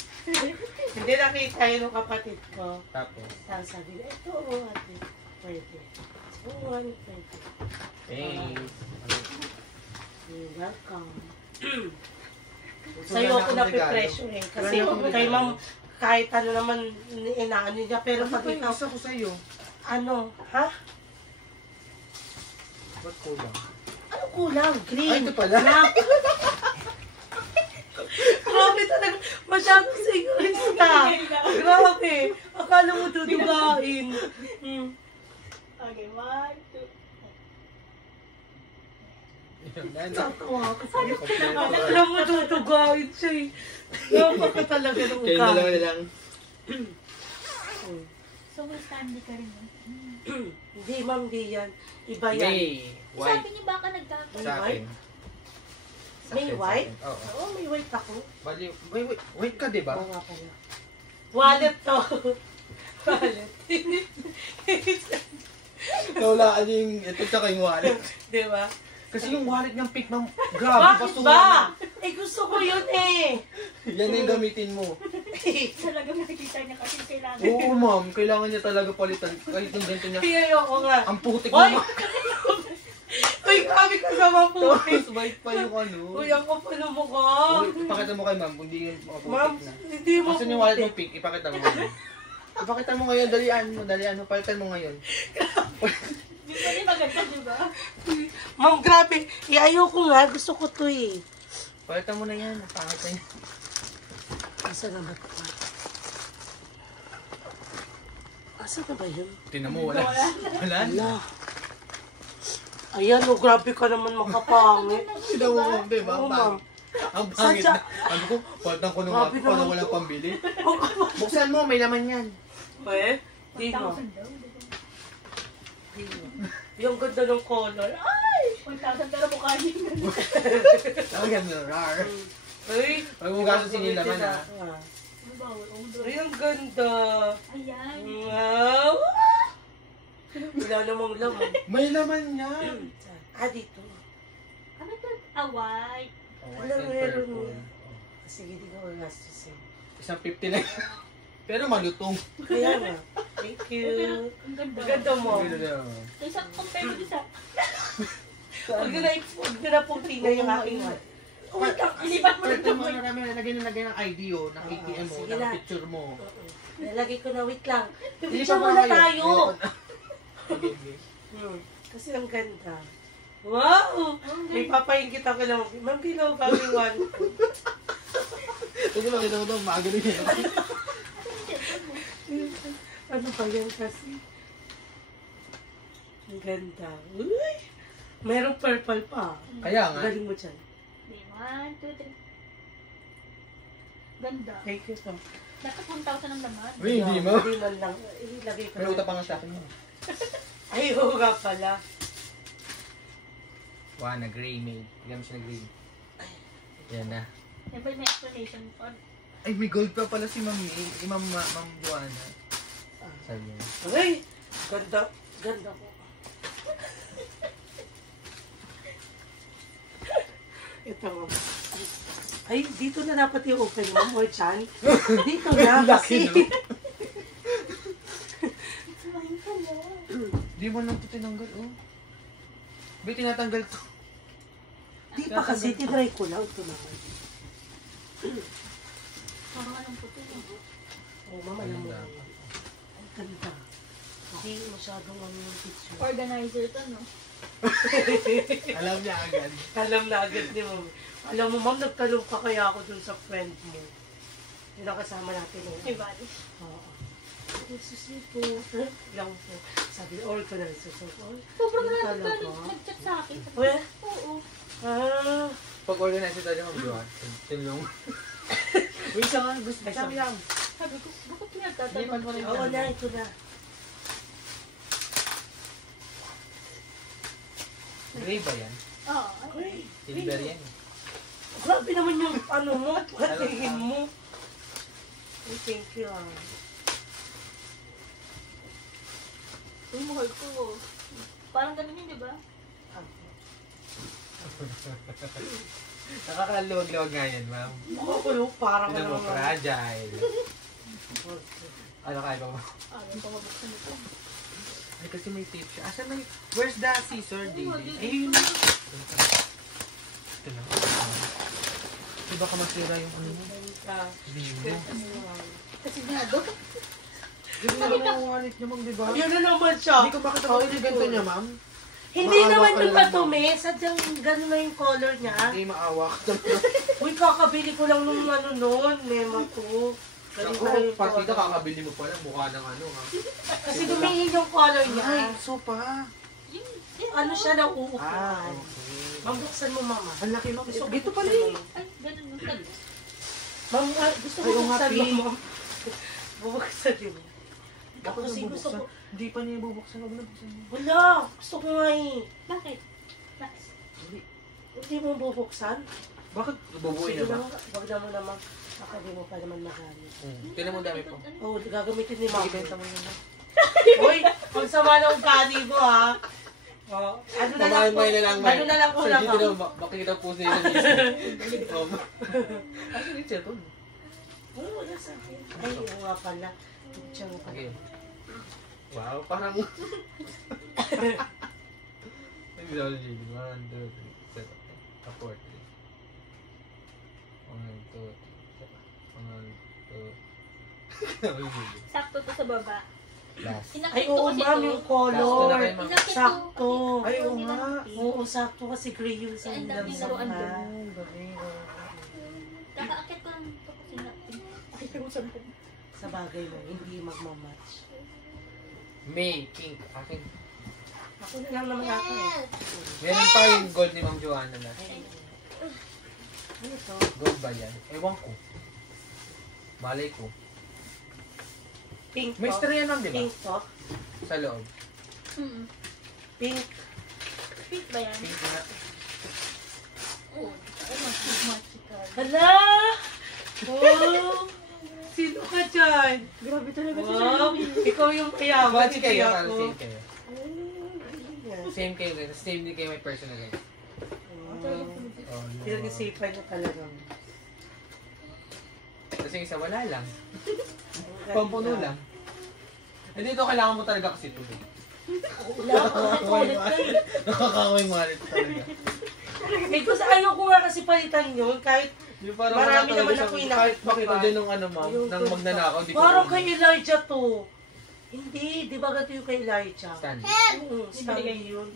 Hindi nakita yun ng kapatid ko. Tapos? Tapos sabi niya, ito, ate, pwede. Oo, pwede. Thanks. You're welcome. Sa'yo ako napipresyo eh. Kasi kay ma'am, kahit ano naman inaano niya. Pero pag ikaw, Isa ko sa'yo. ano, ha? Ba't kulang? Ano kulang? Green. Ay, ito pala. Black. Grabe talaga. Masyadong sigurista. Grabe. Akala mo dudugain. Okay, 1, 2. Tatawa ka sa'yo. Kompleto. Akala mo dudugain siya eh. Napaka talaga ng Kayo na lang na lang. So, may standy ka rin. Hindi ma'am, di yan. Iba yan. May Sabi white niyo baka nagkakaroon. sa akin. May white? Oo. Oo, may white ako. Bali, white ka, di ba? Oo nga pala. Wallet to. Wallet. Nawalaan yung ito tsaka yung wallet. Di ba? Kasi yung wallet ng pink, ma'am, grabe, Bakit basura ba? na. Eh gusto ko yun eh. Yan na yung gamitin mo. Talaga nakikita niya kasi kailangan. Oo, ma'am, kailangan niya talaga palitan. Kahit yung ganito niya. Ayoko nga. Ang putik Oy! mo. Uy, kami kasama po. Tapos white pa yung ano. Uy, ang kapal ng mukha. Uy, ipakita mo kay ma'am kung di yung mga Ma'am, putik na. hindi mo Kasi yung wallet mo pink, ipakita mo ngayon. Ipakita mo ngayon, dalian mo, palitan mo ngayon. Di ba rin maganda, di ba? Ma'am, grabe. Ayoko nga. Gusto ko to eh. Palitan mo na yan, pangit na yan. Asa na ba ito? Asa na ba yun? Tinan mo, wala. Wala? Wala. Ayan, oh, grabe ka naman makapangit. Tinan mo, ma'am, di ba? Oo, ma'am. Ang pangit Sadya. na. Ano ko, palitan ko nung Grabe ako, para naman walang to. pambili. Buksan mo, may laman yan. Eh? Di mo. 1,000 daw. Di mo. Yung ganda ng color. Ay! 1,000 pero mukha niya. Ang ganda, rar. Ay! Huwag mo gasusin yung laman, ha? Ay, ang ganda. Ayan. Wow! Wala namang laman. May laman yan. Dito. Ano ito? White. Wala, meron mo. Sige, di ko gastusin. Isang 50 lang. Pero malutong. Kaya nga. Thank Pero, you. ang ganda. Ang ganda mo. Isa, compare mo sa... Huwag nyo na pong tingnan yung aking one. Wait lang, ilipat mo na ito. Nagay ng ID o, ng ATM mo, sige ng na. picture mo. Nalagay ko na, wait lang. Ilipat Picture mo muna na kayo. tayo. Okay, okay. Kasi ang ganda. Wow! May papahingkit ako lang. Ma'am, Pino, bagay one. Ito lang, ito ito, maagano yun. Ano ba yan kasi? Ang ganda. Uy! Merong purple pa. Kaya nga. Galing mo dyan. 1, 2, 3. Ganda. Thank you po. Dapat 1,000 ang laman. Uy, hindi mo. Hindi man lang. Ilagay ko May utang pa nga sa akin mo. Ay, oo nga pala. Wow, na gray made. Tignan mo siya na gray. Yan na. Siyempre may explanation pa. Ay, may gold pa pala si Ma'am Ma'am Joanna. Sabi niya. Uy! Ganda. Ganda ko. Ito. Ay, dito na dapat yung open mo, more chan. Dito na kasi. Laki, Di mo lang ito tinanggal, oh. Ba, tinatanggal to. Di pa kasi, tinry ko lang. Ito naman. Parang anong puti. Oh, mama, alam mo. Ang ganda. Hindi masyadong ang picture. Organizer to, no? Alam niya agad. Alam na agad ni ma'am. Alam mo, ma'am, nagtalong pa kaya ako dun sa friend mo. Yung nakasama natin. Ay, bali. Oo. Susito. Lang po. Sabi, all ko na susito. Sobrang Talaga? nag-chat sa akin. Well, Oo. Pag organize tayo Ma'am Joanne, tulong. Wait lang nga, gusto sabi lang. Sabi ko, bakit Hindi, pinagtatanong? pag mo rin oo na, ito na. Gray ba yan? Oo. Silver yan. Grabe naman yung ano mo, patingin mo. Ay, thank you ah. Uy, mahal ko. Parang ganun yun, di ba? Nakakaluwag-luwag nga yan, ma'am. Makakulo, parang Tinan mo, fragile. Ano kaya ba mo? Ayaw pa mabuksan ito. Ay, kasi may tape siya. Asan may... Where's the scissor, David? Ayun. Ito na. Di ba ka masira yung ano mo? Bingo. Kasi nga doon. Hindi na lang yung wallet niya, ma'am, di ba? Yun na naman siya. Hindi ko bakit ako inibenta niya, ma'am? Hindi Maawa naman ka yung na lang, madumi. Sadyang gano'n na yung color niya. Hindi maawa ka. Uy, kakabili ko lang nung ano noon, memo ko. Ganun na Ako, yung pati ka color. kakabili mo pala, mukha ng ano, ha? Kasi dumihin yung color niya. Ay, sopa. Ano siya na uupuan. Okay. Mabuksan mo, mama. Ang laki, ma'am. Gusto ko Gito pala buksan eh. mo. Ay, ganun mo. Ma'am, gusto ko Ay, oo nga, buksan mo, Pi. ma'am. Bubuksan mo. Ako Kasi na gusto bubuksan. ko. Hindi pa niya bubuksan. Huwag na buksan mo. Wala, gusto ko nga eh. Bakit? Hindi. Hindi mo bubuksan? Bakit? Bubuin Sige na ba? lang, wag na mo naman. Baka di mo pa naman magamit. Tinan mo dami po. Oo, gagamitin ni mama. Ibenta mo yun na. Uy, kung sama ng ugali mo ha. Oh, ano na lang po. Mamay na lang, Ano na lang po lang. Dito na, makikita po sa iyo. Actually, siya to. Oo, wala sa akin. Ay, oo nga pala. Tiyan ko. Okay. Wow, parang... Hindi ako Gigi. 1, 2, 3, 7, 8, 4, 3. 1, 2, 3. Sakto to sa baba. Last. Ay, Inakit oo ko kasi ma'am, to. yung Last color. na kayo, ma'am. Inakit ko. Sakto. Ay, oo nga. Oo, sakto kasi gray yung sa Ang daming sa laruan mata. doon. Kakaakit ko lang ito kasi natin. Akit ko sa Sa bagay mo, hindi magmamatch. May, pink. Akin. Ako na lang naman ako eh. Meron pa yung gold ni Ma'am Joanna na. Ano to? Gold ba yan? Ewan ko. Malay ko. Pink May to? stray yan, ma'am, di ba? Pink to? Sa loob. Pink. Pink ba yan? Pink na. Oo. Ay, magical. Hala! Oh! Sino ka dyan? Grabe talaga si Wow! Ikaw yung kaya. Batch kayo, ako. para same kayo. Yes. Same kayo guys. Same din kayo may personal guys. Oh, Pinag-isipan niya talaga. Kasi isa wala lang. Pampuno lang. Hindi ito kailangan mo talaga kasi ito. Wala ko ulit ka eh. Nakakaway malit talaga. Eh, kasi ayaw ko nga kasi palitan yun. Kahit Yung parang Marami wala talaga naman siyang- ako kahit inakit makita pa. dyan nung ano ma'am, Ayun, nang magnanakaw, di ko parang alam. kay Elijah to. Hindi, di ba gato yung kay Elijah? Stand. Oo, Stanley yun.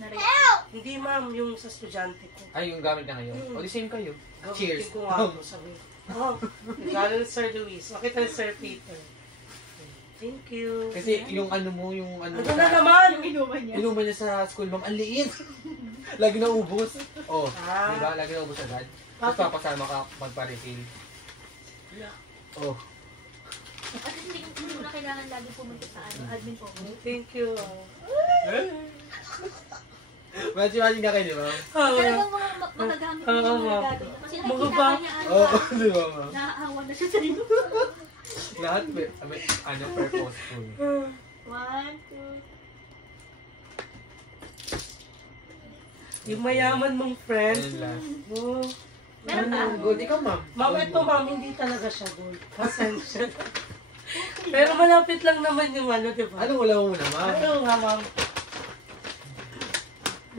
Hindi ma'am, yung sa estudyante ko. Ay, yung gamit na ngayon. O, di same kayo. Gamitin Cheers. ko nga ako, sabi. Oh, galing Sir Luis. Makita ni Sir Peter. Thank you. Kasi yung ano mo, yung ano Ito na naman! Inuman niya. inuman niya sa school, ma'am, ang liit. Lagi na ubos. Oh, Ah. di ba? Lagi na ubos agad. Tapos papasama ka magpa-refill. Oh. At hindi mo na kailangan lagi pumunta sa admin po. Thank you. Matching na kayo, di ba? Talagang mga magagamit niya yung mga gagawin. Kasi Mga nakikita ba? niya Oo, ano, di ba, ma'am? naaawa na siya sa iyo. Lahat may ano, purposeful. 1, 2, Yung mayaman mong friend. Ayun lang. Oh. Meron ba? Good, ikaw, ma'am. Ma'am, ito ma'am, hindi talaga siya gold. Pasensya. Pero malapit lang naman yung ano, di ba? Anong wala mo muna, ma'am? Ano nga ma'am?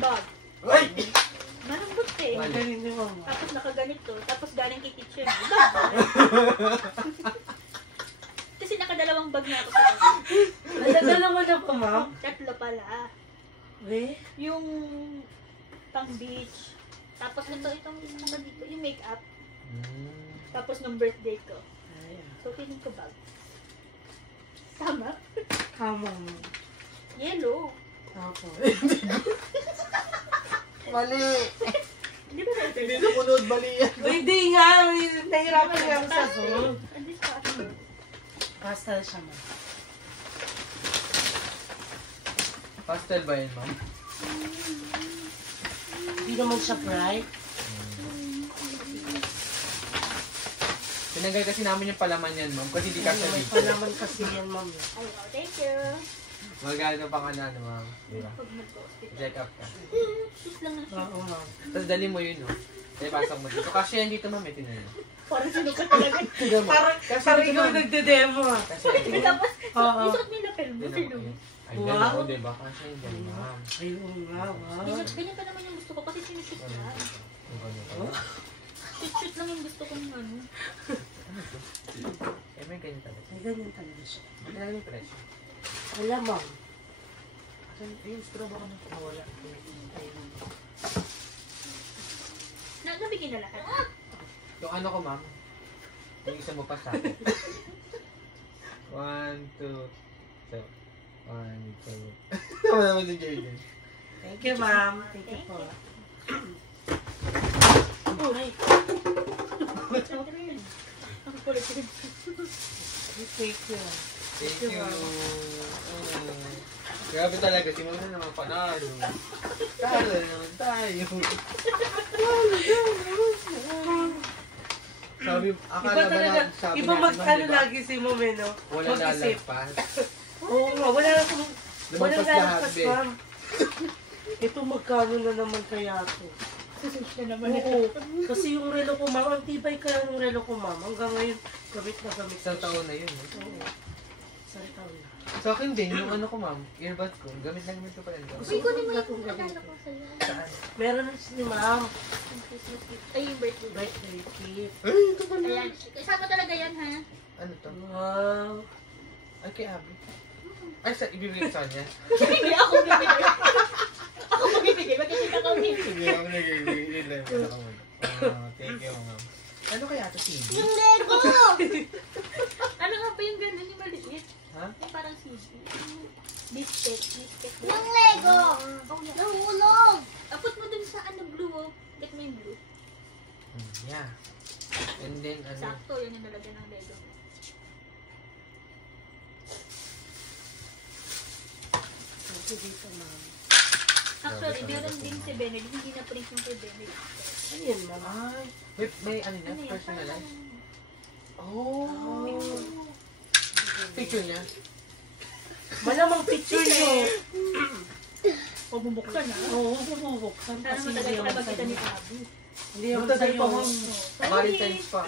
bag. Ay! Malambot eh. Ang galing ni ma'am. Tapos nakaganito. Tapos galing kay kitchen. Kasi nakadalawang bag na ako sa bag. Nadala mo na pa ma'am? Tatlo pala. Eh? Yung pang beach. Tapos itong ano dito, yung makeup. Tapos nung birthday ko. So, feeling ko bag. Tama. Tama mo. Yellow. Ako. Mali! Hindi ba letter? Hindi sumunod, mali yan. Hindi nga. Nahirapan nga ako sa sunod. Hindi pa ako. Pastel siya mo. Pastel ba yun, ma'am? Hindi naman siya bright. Tinanggal kasi namin yung palaman yan, ma'am. Kasi di ka sa May dito. palaman kasi yan, ma'am. Ayun, oh, thank you. Magkano pang ano, ma'am. Di ba? Pag mag-hospital. Check up ka. Sus lang na. Oo, ma'am. Tapos dali mo yun, no? Kaya pasok mo dito. Kasi yan dito, ma'am. Ito na yun. Parang sinukat talaga. Tignan mo. Parang ikaw nagde-demo ah. Kasi Tapos, Oo. isuot mo yung lapel mo. Tignan Sino? mo yun. Ay, Wow. gano'n ko, diba? Kasi yan dyan, ma'am. Ayun nga, wow. Ganyan pa naman yung gusto ko kasi sinushoot Ano? ka. Yung ano ka. Oh? Shoot lang yung gusto kong ano. Ano to? Eh, may ganyan talaga. May ganyan talaga siya. Ano lang yung presyo? Alam, ma'am. Asan? Yung straw baka nawala. Ayun. Nabigyan na lahat. Yung ano ko, ma'am. Yung isa mo pa sa akin. 1, 2. So, 1, 2. Tama naman si Jordan. Thank you, ma'am. Thank you po. Oh, ay. Ang kulit ko. Thank you. Thank you. Grabe talaga, si Mama na naman panalo. Talo naman tayo. Sabi, akala Iba ba talaga, na sabi iba natin, mag-ano diba? lagi si Ma'am, eh, no? Wala Mag-isip. lalagpas. Oo nga, wala Lumagpas lahat, lalagpas, be. ma'am. Ito magkano na naman kaya to? Susunod na naman. Oo, kasi yung relo ko, ma'am, ang tibay kaya ng relo ko, ma'am. Hanggang ngayon, gamit na gamit. Isang taon na yun. Eh. Oo. Isang taon na. Sa akin din, yung ano ko, ma'am, earbuds ko, gamit na gamit ko pa rin. Gusto Uy, ko kunin mo na itong yung gamit. nalala ko sa'yo. Saan? Meron na si ma'am. Yung Christmas gift. Ay, yung birthday. Birthday gift. Ay, ito pala. Ayan. Kasama talaga yan, ha? Ano to? Wow. Ay, kay Abby. Ay, sa ibibigay ko sa kanya. Hindi ako bibigay. Ako bibigay. Magkakita ka ulit. Sige, ako nag-ibigay. Thank you, ma'am. Ano kaya ito, CD? Yung Lego! Ano nga ba yung gano'n yung maliit? Ha? Yung parang CD. Biscuit. Biscuit. Yung Lego! Oh, yeah. Nahulog! Put mo dun sa ano, blue, oh. Get mo yung blue. Yeah. And then, ano? Sakto, yun yung nalagyan ng Lego. Ito dito, ma'am. Actually, meron din si Benedict. Hindi na print yung kay Benedict. Ayun, ma'am. Ay, may ano niya? Ano yun? Personalized? Oh. Picture niya? Malamang picture nyo. O, bubuksan na. Oo, bubuksan. Sana Kasi matagal hindi pa ako na magkita ni sa'yo. Abby. Hindi ako Matagal sa'yo. pa, ma'am. Sorry. Valentine's pa.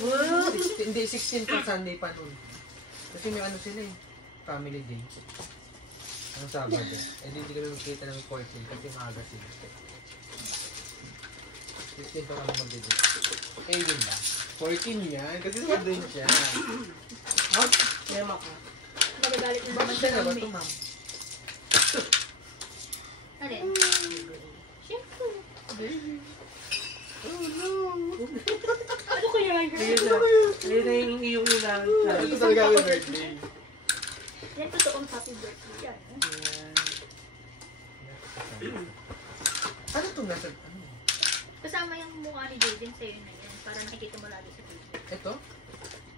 Wow. 16, hindi, 16 pa Sunday pa nun. Kasi may ano sila eh. Family day. Ang Sabado. Eh, hindi kami magkita ng 14 kasi maaga sila. 16 pa kami mag-date. Eh, yun ba? 14 yan. Kasi Sabado yun siya. Ha? Tema ka. Magagalit na naman Bakit siya na ba ng ito, May. ma'am? Alin? Siyempre. Ano kaya yun? Ayun na. Ayun na yung iyong inaantay. Ito talaga ang birthday. Yan totoong happy birthday. Yan. Ano itong nasa... Ano? Kasama yung mukha ni Jaden sa'yo na yan. Para nakikita mo lagi sa video. Ito?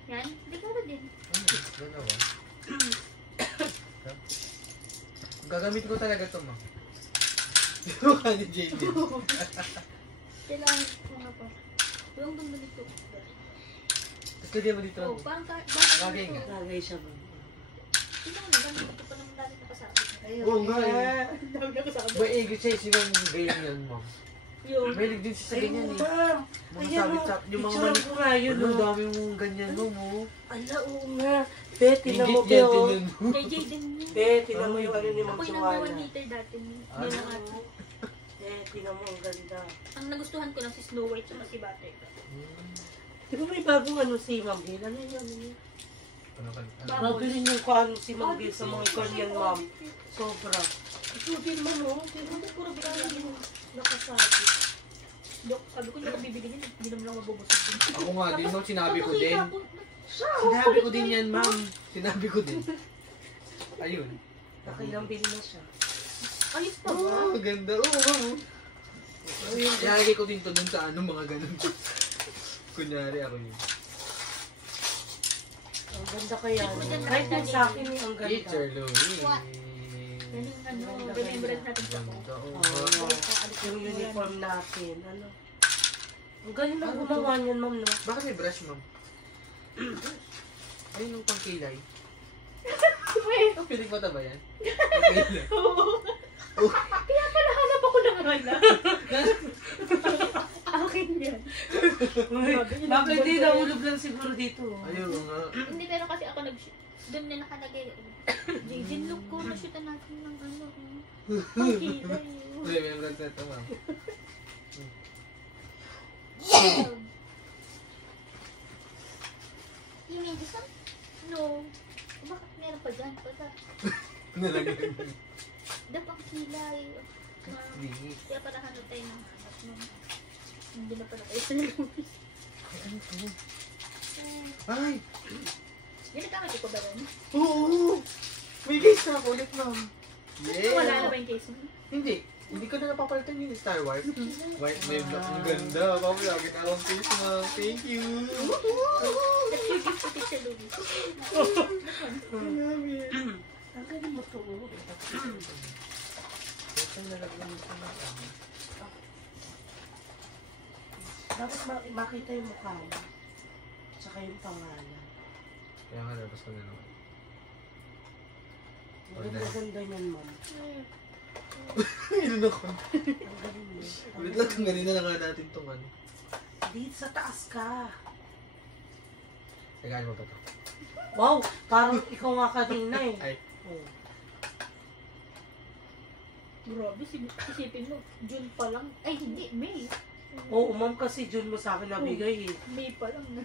Yan. Regalo din. Ano? Dalawa. Gagamit ko talaga ito, ma'am. Yung mukha ni JD. Kailangan ko nga pa. Yung ganda nito. Tapos lagyan mo dito. Oh, parang Lagay nga. Lagay siya, ma'am. Tingnan mo, ganito. Ito pa naman dami nakasabi. Oo nga eh. Dami nakasabi. Ba, siya sinong ganyan yan, ma'am. Yun. Mahilig din siya sa ganyan Ayun, eh. ma'am. Mga Ayan, sabit-sabit. Yung mga picturean ko nga yun, Ano, oh. dami mong ganyan, ma'am, oh. Ala, oo nga. Betty na mo, Ingit Beo. yan din yun. Kay Jaden yun. Betty na mo yung ano ni Ma'am Ako yung Joanna. number 1 hater dati. Yun lang ata. Betty na mo, ang ganda. Ang nagustuhan ko lang si Snow White at si Buttercup. Di ba may bagong ano si Ma'am Gail? Ano yun? Ano yun? Ano ka? Ano? Grabe rin yung kaano si Ma'am Gail sa mga ganyan, ma'am. Sobra. Ito din, ma'am, oh. Pero puro brand yung nakasabi. Dok, sabi ko, hindi ako bibigyan yun. Hindi naman lang mabubusog din. Ako nga din, no, sinabi ko din. Nakakita ko, Sinabi ko din yan, ma'am. Sinabi ko din. Ayun. Nakilang bili na siya. Ayos pa ba? Oh, ganda. Oo. Ilalagay ko din to dun sa ano, mga ganun. Kunyari ako yun. Ang ganda kaya. Check mo dyan, Kahit Randa, yung sa akin eh, ang ganda. Teacher Louie. What? Yan yung ano, remembrance natin sa ko. Ganda. Oo. Yung uniform natin. Ano? Ang galing na gumawa niyan, ma'am, no? Bakit may brush, ma'am? Ayun yung pangkilay. Ang piling mata ba yan? Pangkilay. Kaya pala hanap ako ng hanap. Akin yan. Bakit hindi nahulog lang siguro dito? Ayun nga. Hindi, pero kasi ako doon na nakalagay. Dinlook ko na shoot natin ng ano. Pangkilay. Remembrance na ito, ma'am. You mean this one? No. Bakit meron pa dyan? Basta, Nalagay. dapang kilay. Hindi. Kaya pala hanap tayo ng hanap mo. Hindi na pala tayo sa lubis. Ay, ano to? Ay! Ginagamit ko ba rin? Oo! May case na ako ulit, ma'am. Wala na ba yung case mo? Hindi. Hindi ko na napapalitan yung Star Wars. White may black. Ang ganda. Papi, lagi na akong face, ma'am. Thank you. That's your gift to Tita Louie. Ang galing mo to. Dapat makita yung mukha mo. Tsaka yung pangalan. Kaya nga, labas ko na naman. Ang ganda niyan, ma'am. Ilan ako? Ang galing mo. Wait lang, kung ganina na nga natin itong ano. Dito sa taas ka. Teka, mo ba ito? Wow! Parang ikaw nga kanina eh. Ay. Oh. Grabe, isipin mo, June pa lang. Ay, hindi, May. Oo, ma'am, kasi June mo sa akin nabigay eh. May pa lang na.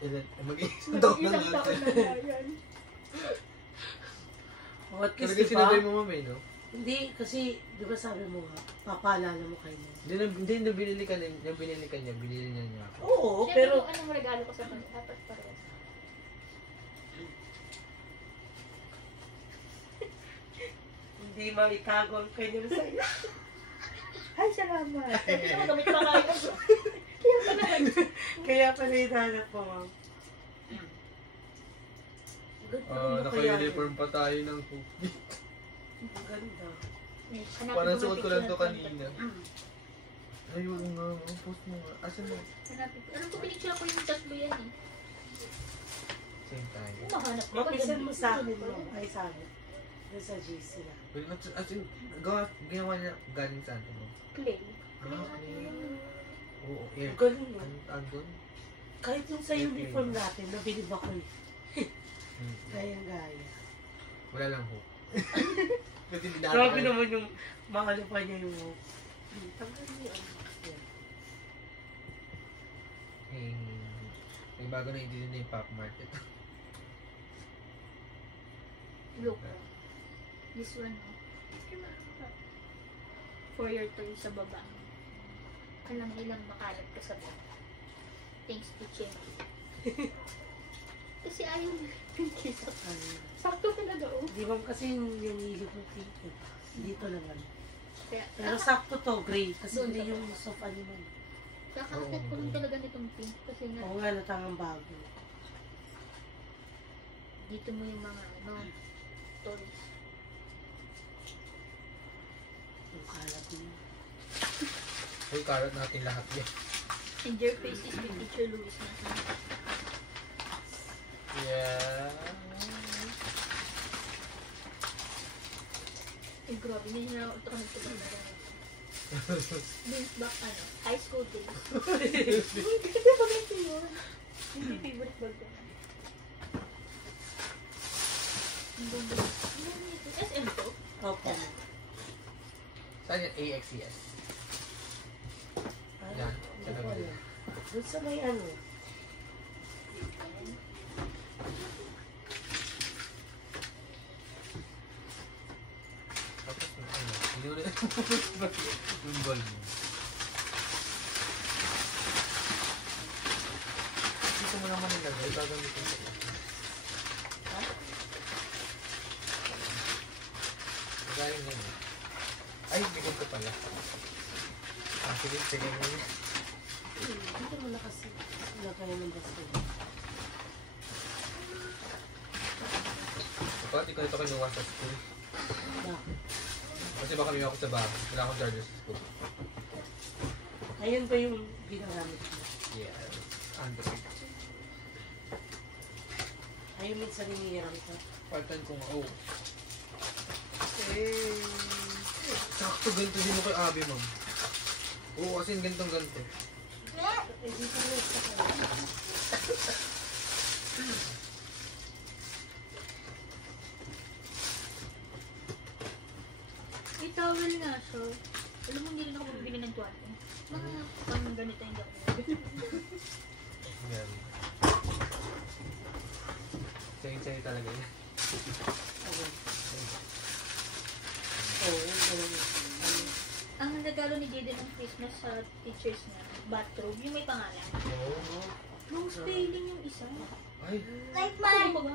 Ilan? Mag-iisang taon na Isang taon natin. na yan. Oh, at least, Talaga diba? sinabay mo, ma'am, eh, no? Hindi, kasi, di ba sabi mo nga, papaalala mo kayo mo. Hindi na binili ka niya, binili ka niya, binili niya ako. Oo, Siyempre, pero, kung anong regalo ko sa kanya, dapat parehas. hindi maitago ang kanyang sa'yo. Ay, salamat. Hindi naman gamit pa kayo. Kaya pala hinahanap mo, ma'am. Ganda mo kaya Naka-uniform pa tayo ng hoodie. Ang ganda. Parang suot ko lang to kanina. Ayun nga, post mo nga. Asan mo? Hanapin ko. Alam ko, pinicture ko yung tatlo yan eh. Same time. Kung mahanap ko. Mapisan mo sa akin, ma'am. Ay, sa akin. Doon sa GC na. Well, as in, ginawa niya galing saan to mo? Clay. Okay. Oo, air. Ang galing mo. Andun? Kahit yung sa uniform natin, nabilib ako eh. Gaya-gaya. Wala lang ho. Kasi Grabe naman yung maano pa niya yung tanggal niya. May bago na hindi na yung Pop Mart. Ito. Look. This one, oh. For your toy sa baba. Alam mo ilang makalat ka sa baba. Thanks to Chen. Kasi ayaw mo yung kisa. Sakto talaga, oh. Di ba kasi yung hilig mo pink eh. Dito naman. Kaya, Pero sakto to, gray. Kasi Doon gray ka. yung sofa niyo man. kakakit ko lang talaga nitong pink. Kasi nga, Oo nga, natangang bago. dito mo yung mga, toys. Yung kalat mo. Uy, karat natin lahat yan. And your face is with Teacher Louis na. Yeah. Eh, grabe, hindi na ako ito nagtulong na gano'n. Brings back, high school days. Hindi ba ganito yun? Hindi favorite bag ko. Ang ganda. SM to? Opo. Saan yan? AXES. Yan. Hindi ko alam. Doon sa may ano. Tapos ano? Hindi mo na yung ball mo. Dito mo naman nilagay. Gagamitin ko. rin yan. Ay, bigyan ko pala. Sige, sige mo yun. Dito mo na kasi. Lagay mo na kasi. Bakit di ko ito kinuha sa school? Bakit? Kasi baka may ako sa bahay. Wala akong charger sa school. Ayun ba yung ginagamit mo? Yeah. Android. Ayun minsan hinihiram ka. Paltan ko nga. Oh. Eh. Sakto ganito din mo kay Abby, ma'am. Oo, kasi ganitong ganito. Eh, dito mo sa kanya. May towel nga siya. Alam mo, hindi rin ako magbili ng tuwalya. Mga pang ganito yung gawin. Yan. Sayo-sayo talaga yan. Okay. Oo, ganun. Ang regalo ni Jaden ng Christmas sa teachers niya, bathrobe, yung may pangalan. Oo. Wrong spelling yung isa. Ay. Like Ano mine. ba ba?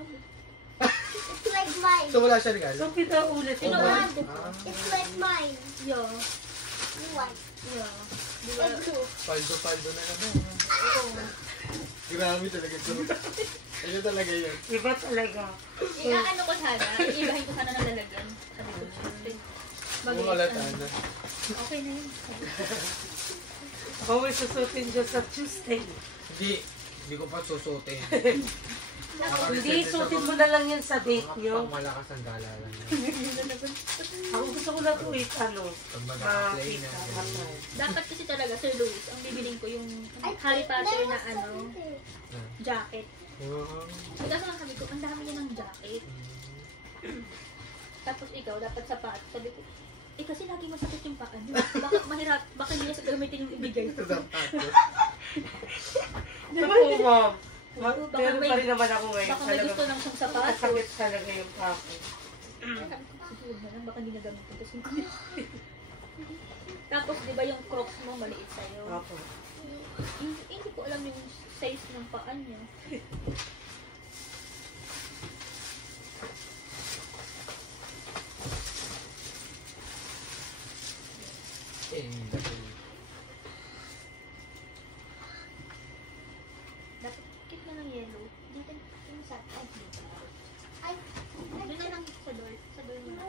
It's like mine. So wala siya regalo? So, pinaulit. Sino Oh, ba? Ah. It's like mine. Yeah. You want. Yeah. Di ba? Like blue. Paldo-paldo na naman. Oo. Grabe talaga ito. Ayun talaga yun. Iba talaga. Ano ko sana, iibahin ko sana ng lalagyan. Sabi ko, syempre. Bumalata na. Okay na yun. Sabi ko. Ako may susutin dyan sa Tuesday. Hindi ko pa susutin. Hindi, sutin mo na lang yan sa date nyo. Pang malakas ang gala lang. Ang gusto ko lang ulit, ano, Pag mag-play na. makita. Dapat kasi talaga, Sir Louis, ang bibiling ko yung Harry Potter na jacket. Kaso lang sabi ko, ang dami niya ng jacket. Tapos ikaw, dapat sapat. Sabi ko, kasi lagi masakit yung paa niyo. Baka mahirap, baka hindi niya sa gamitin yung ibigay. Di ba, ma'am? Baka Meron may- pa rin naman ako ngayon. Baka may gusto lang siyang sapatos. Sakit talaga yung pako. Siguro na lang, baka hindi na gamitin kasi. Tapos, di ba yung crocs mo maliit sa'yo? Ako. Hindi ko alam yung size ng paa niya. Dapat kit na ng yellow. Dito yung sa dito. I Doon na lang sa door. Sa door mo na.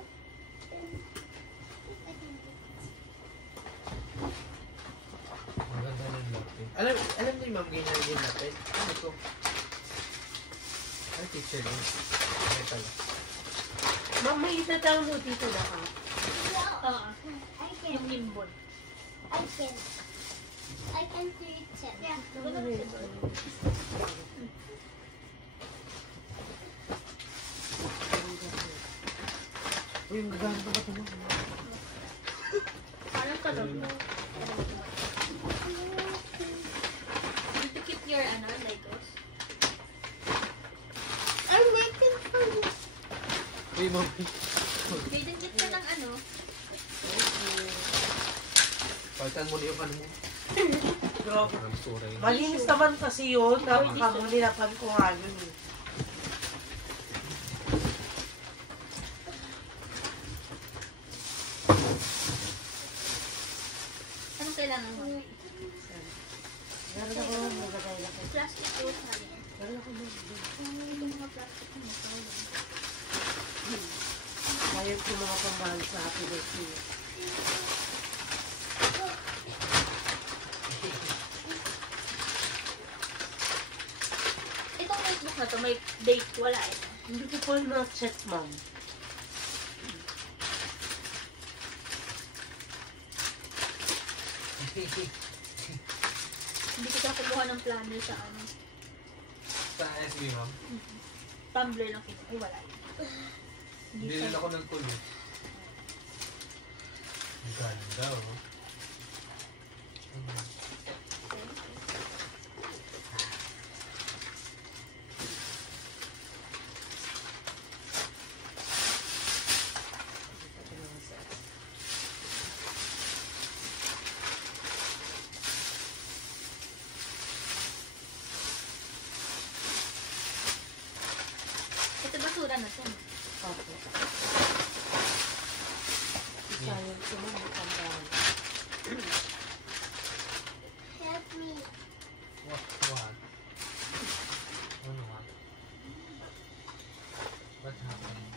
Maganda ng lapit. Alam niyo yung ma'am ganyan yung lapit? Ano ko? Ay, teacher din. Ay, pala. Ma'am, may ita-download dito na ka. Oo. I can. Yung limbon. I can. I can create it. Yeah. Doon na lang sa door. Uy, yung gagamit ko ba ito mo? Parang sa door mo. Need to keep your Legos. I'm waiting for you. Uy, ma'am. Jaden, kit ka ng Palitan mo na yung ano mo. Grabe. Parang sura yun. Malinis naman kasi yun. Napaka nilapan ko nga yun. eh. Anong kailangan mo? Meron ako maglagay lang. Plastic o sayang? Meron ako maglagay. Itong mga plastic mo, sayang. Ayaw ko mga pamahal sa happy birthday. Itong notebook na to, may date, wala eh. Hindi ko po na-check, ma'am. Hindi ko siya kumuha ng planner sa Sa SB, ma'am. Tumblr lang kita. Ay, wala. Hindi Bilhin siya. ako ng tuloy. Ang ganda, oh. Ito basura na to. Opo. Sayang ko naman ang tambahan. Help me. What? Ano what? What happened?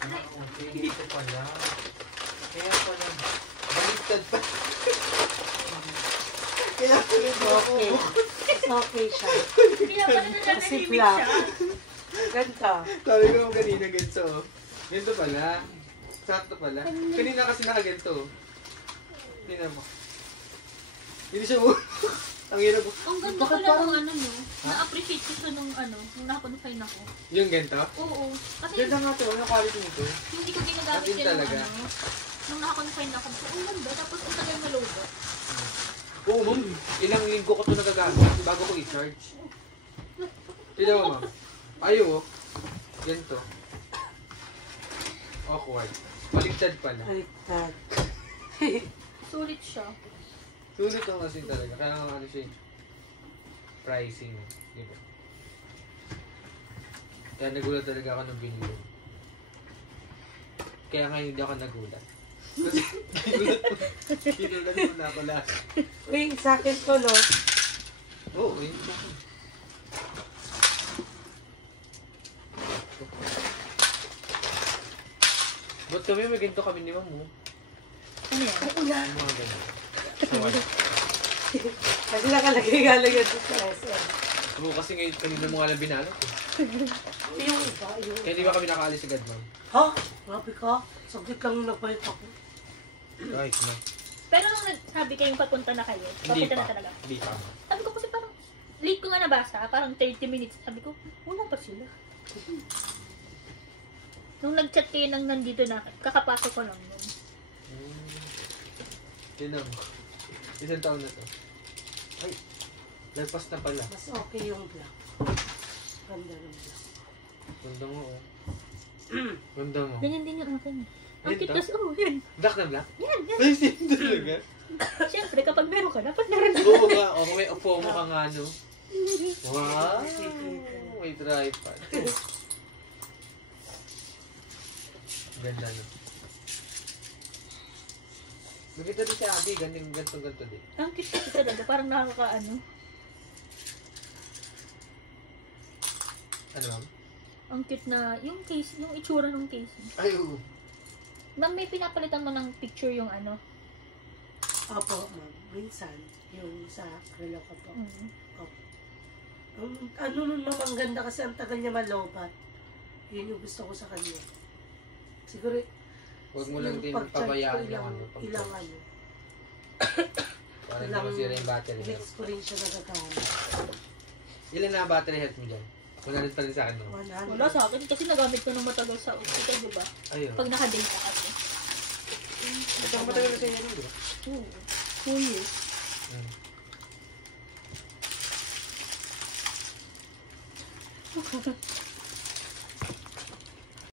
Okay, ito pala. Kaya pala. Baliktad pa. Kaya pala ito ako. Okay. It's okay siya. Kaya pala Kasi nananahimik black. siya. Ganda. Sabi ko kanina ganito. Ganito pala. Sakto pala. Kanina kasi nakaganito. Tingnan mo. Hindi siya mo. Ang hirap mo. Ang ganda Bakit pala parang- nung ano no. Na-appreciate ko siya nung ano, nung nakakonfine ako. Yung ganito? Oo. Kasi Ganda nga to. Ano quality nito? hindi ko ginagamit As in yan nung talaga? ano. Nung nakakonfine ako, ang ganda. Tapos ang tagal na logo. Oo, ma'am. Ilang linggo ko ito nagagamit bago ko i-charge. Tignan mo, ma'am. Ayaw, oh. Ganito. Awkward. Baliktad pala. Baliktad. Sulit siya. Sulit ko kasi talaga. Kaya nga ano siya, pricing. Diba? Kaya nagulat talaga ako nung binili. Kaya nga hindi ako nagulat. Kasi ginulat mo na ako lahat. Uy, sa akin ko, no? Oo, yun siya. Ba't kami may ganito kami ni Ma'am mo? Ano yan? Yung mga ganito. So, ano? Kasi nakalagay nga lang yan sa SM. Oo, kasi ngayon kanina mo nga lang binalot eh. Yung iba, yung Kaya di ba kami nakaalis agad, Ma'am? Ha? Grabe ka. Saglit lang yung nagbayot ako. Right, Ma'am. Pero nung nagsabi kayong papunta na kayo, Hindi papunta pa. na talaga. Hindi pa. Sabi ko kasi parang, late ko nga nabasa, parang 30 minutes. Sabi ko, wala pa sila. Nung nag-chat kayo nang nandito na, kakapasok ko lang nun. Tinan mo. Isang taon na to. Ay, lagpas na pala. Mas okay yung black. Ganda ng black. Ganda mo, oh. Ganda mo. Ganyan din yung akin. Ang Yan cute to? kasi, oh, yan. Black na black? Yan, yan. Ay, same talaga. Siyempre, kapag meron ka, dapat meron ka. Oo nga, oh, may upo mo ka nga, no? Wow! May tripod. Ganda, no? Maganda din si Abby, ganito din. Ang cute kasi talaga, parang nakakaano. Ano, ma'am? Ang cute na, yung case, yung itsura ng case. Ay, oo. Ma'am, may pinapalitan mo ng picture yung ano. Opo, ma'am. Minsan, yung sa relo ko po. Mm. Ano nun, ma'am, ang ganda kasi ang tagal niya malobat. Yun yung gusto ko sa kanya. Siguro, Huwag mo lang yung din pag-charge pabayaan ko yung ano. ilang ano. Para hindi masira yung battery health. weeks ko rin siya nagagamit. Ilan na battery health mo dyan? 100 pa rin sa akin, no? 100. Wala sa akin kasi nagamit ko ng matagal sa hospital, di ba? Ayun. Pag naka-data kasi. Ito ang matagal na sa inyo, di ba? Oo. 2 years. Mm.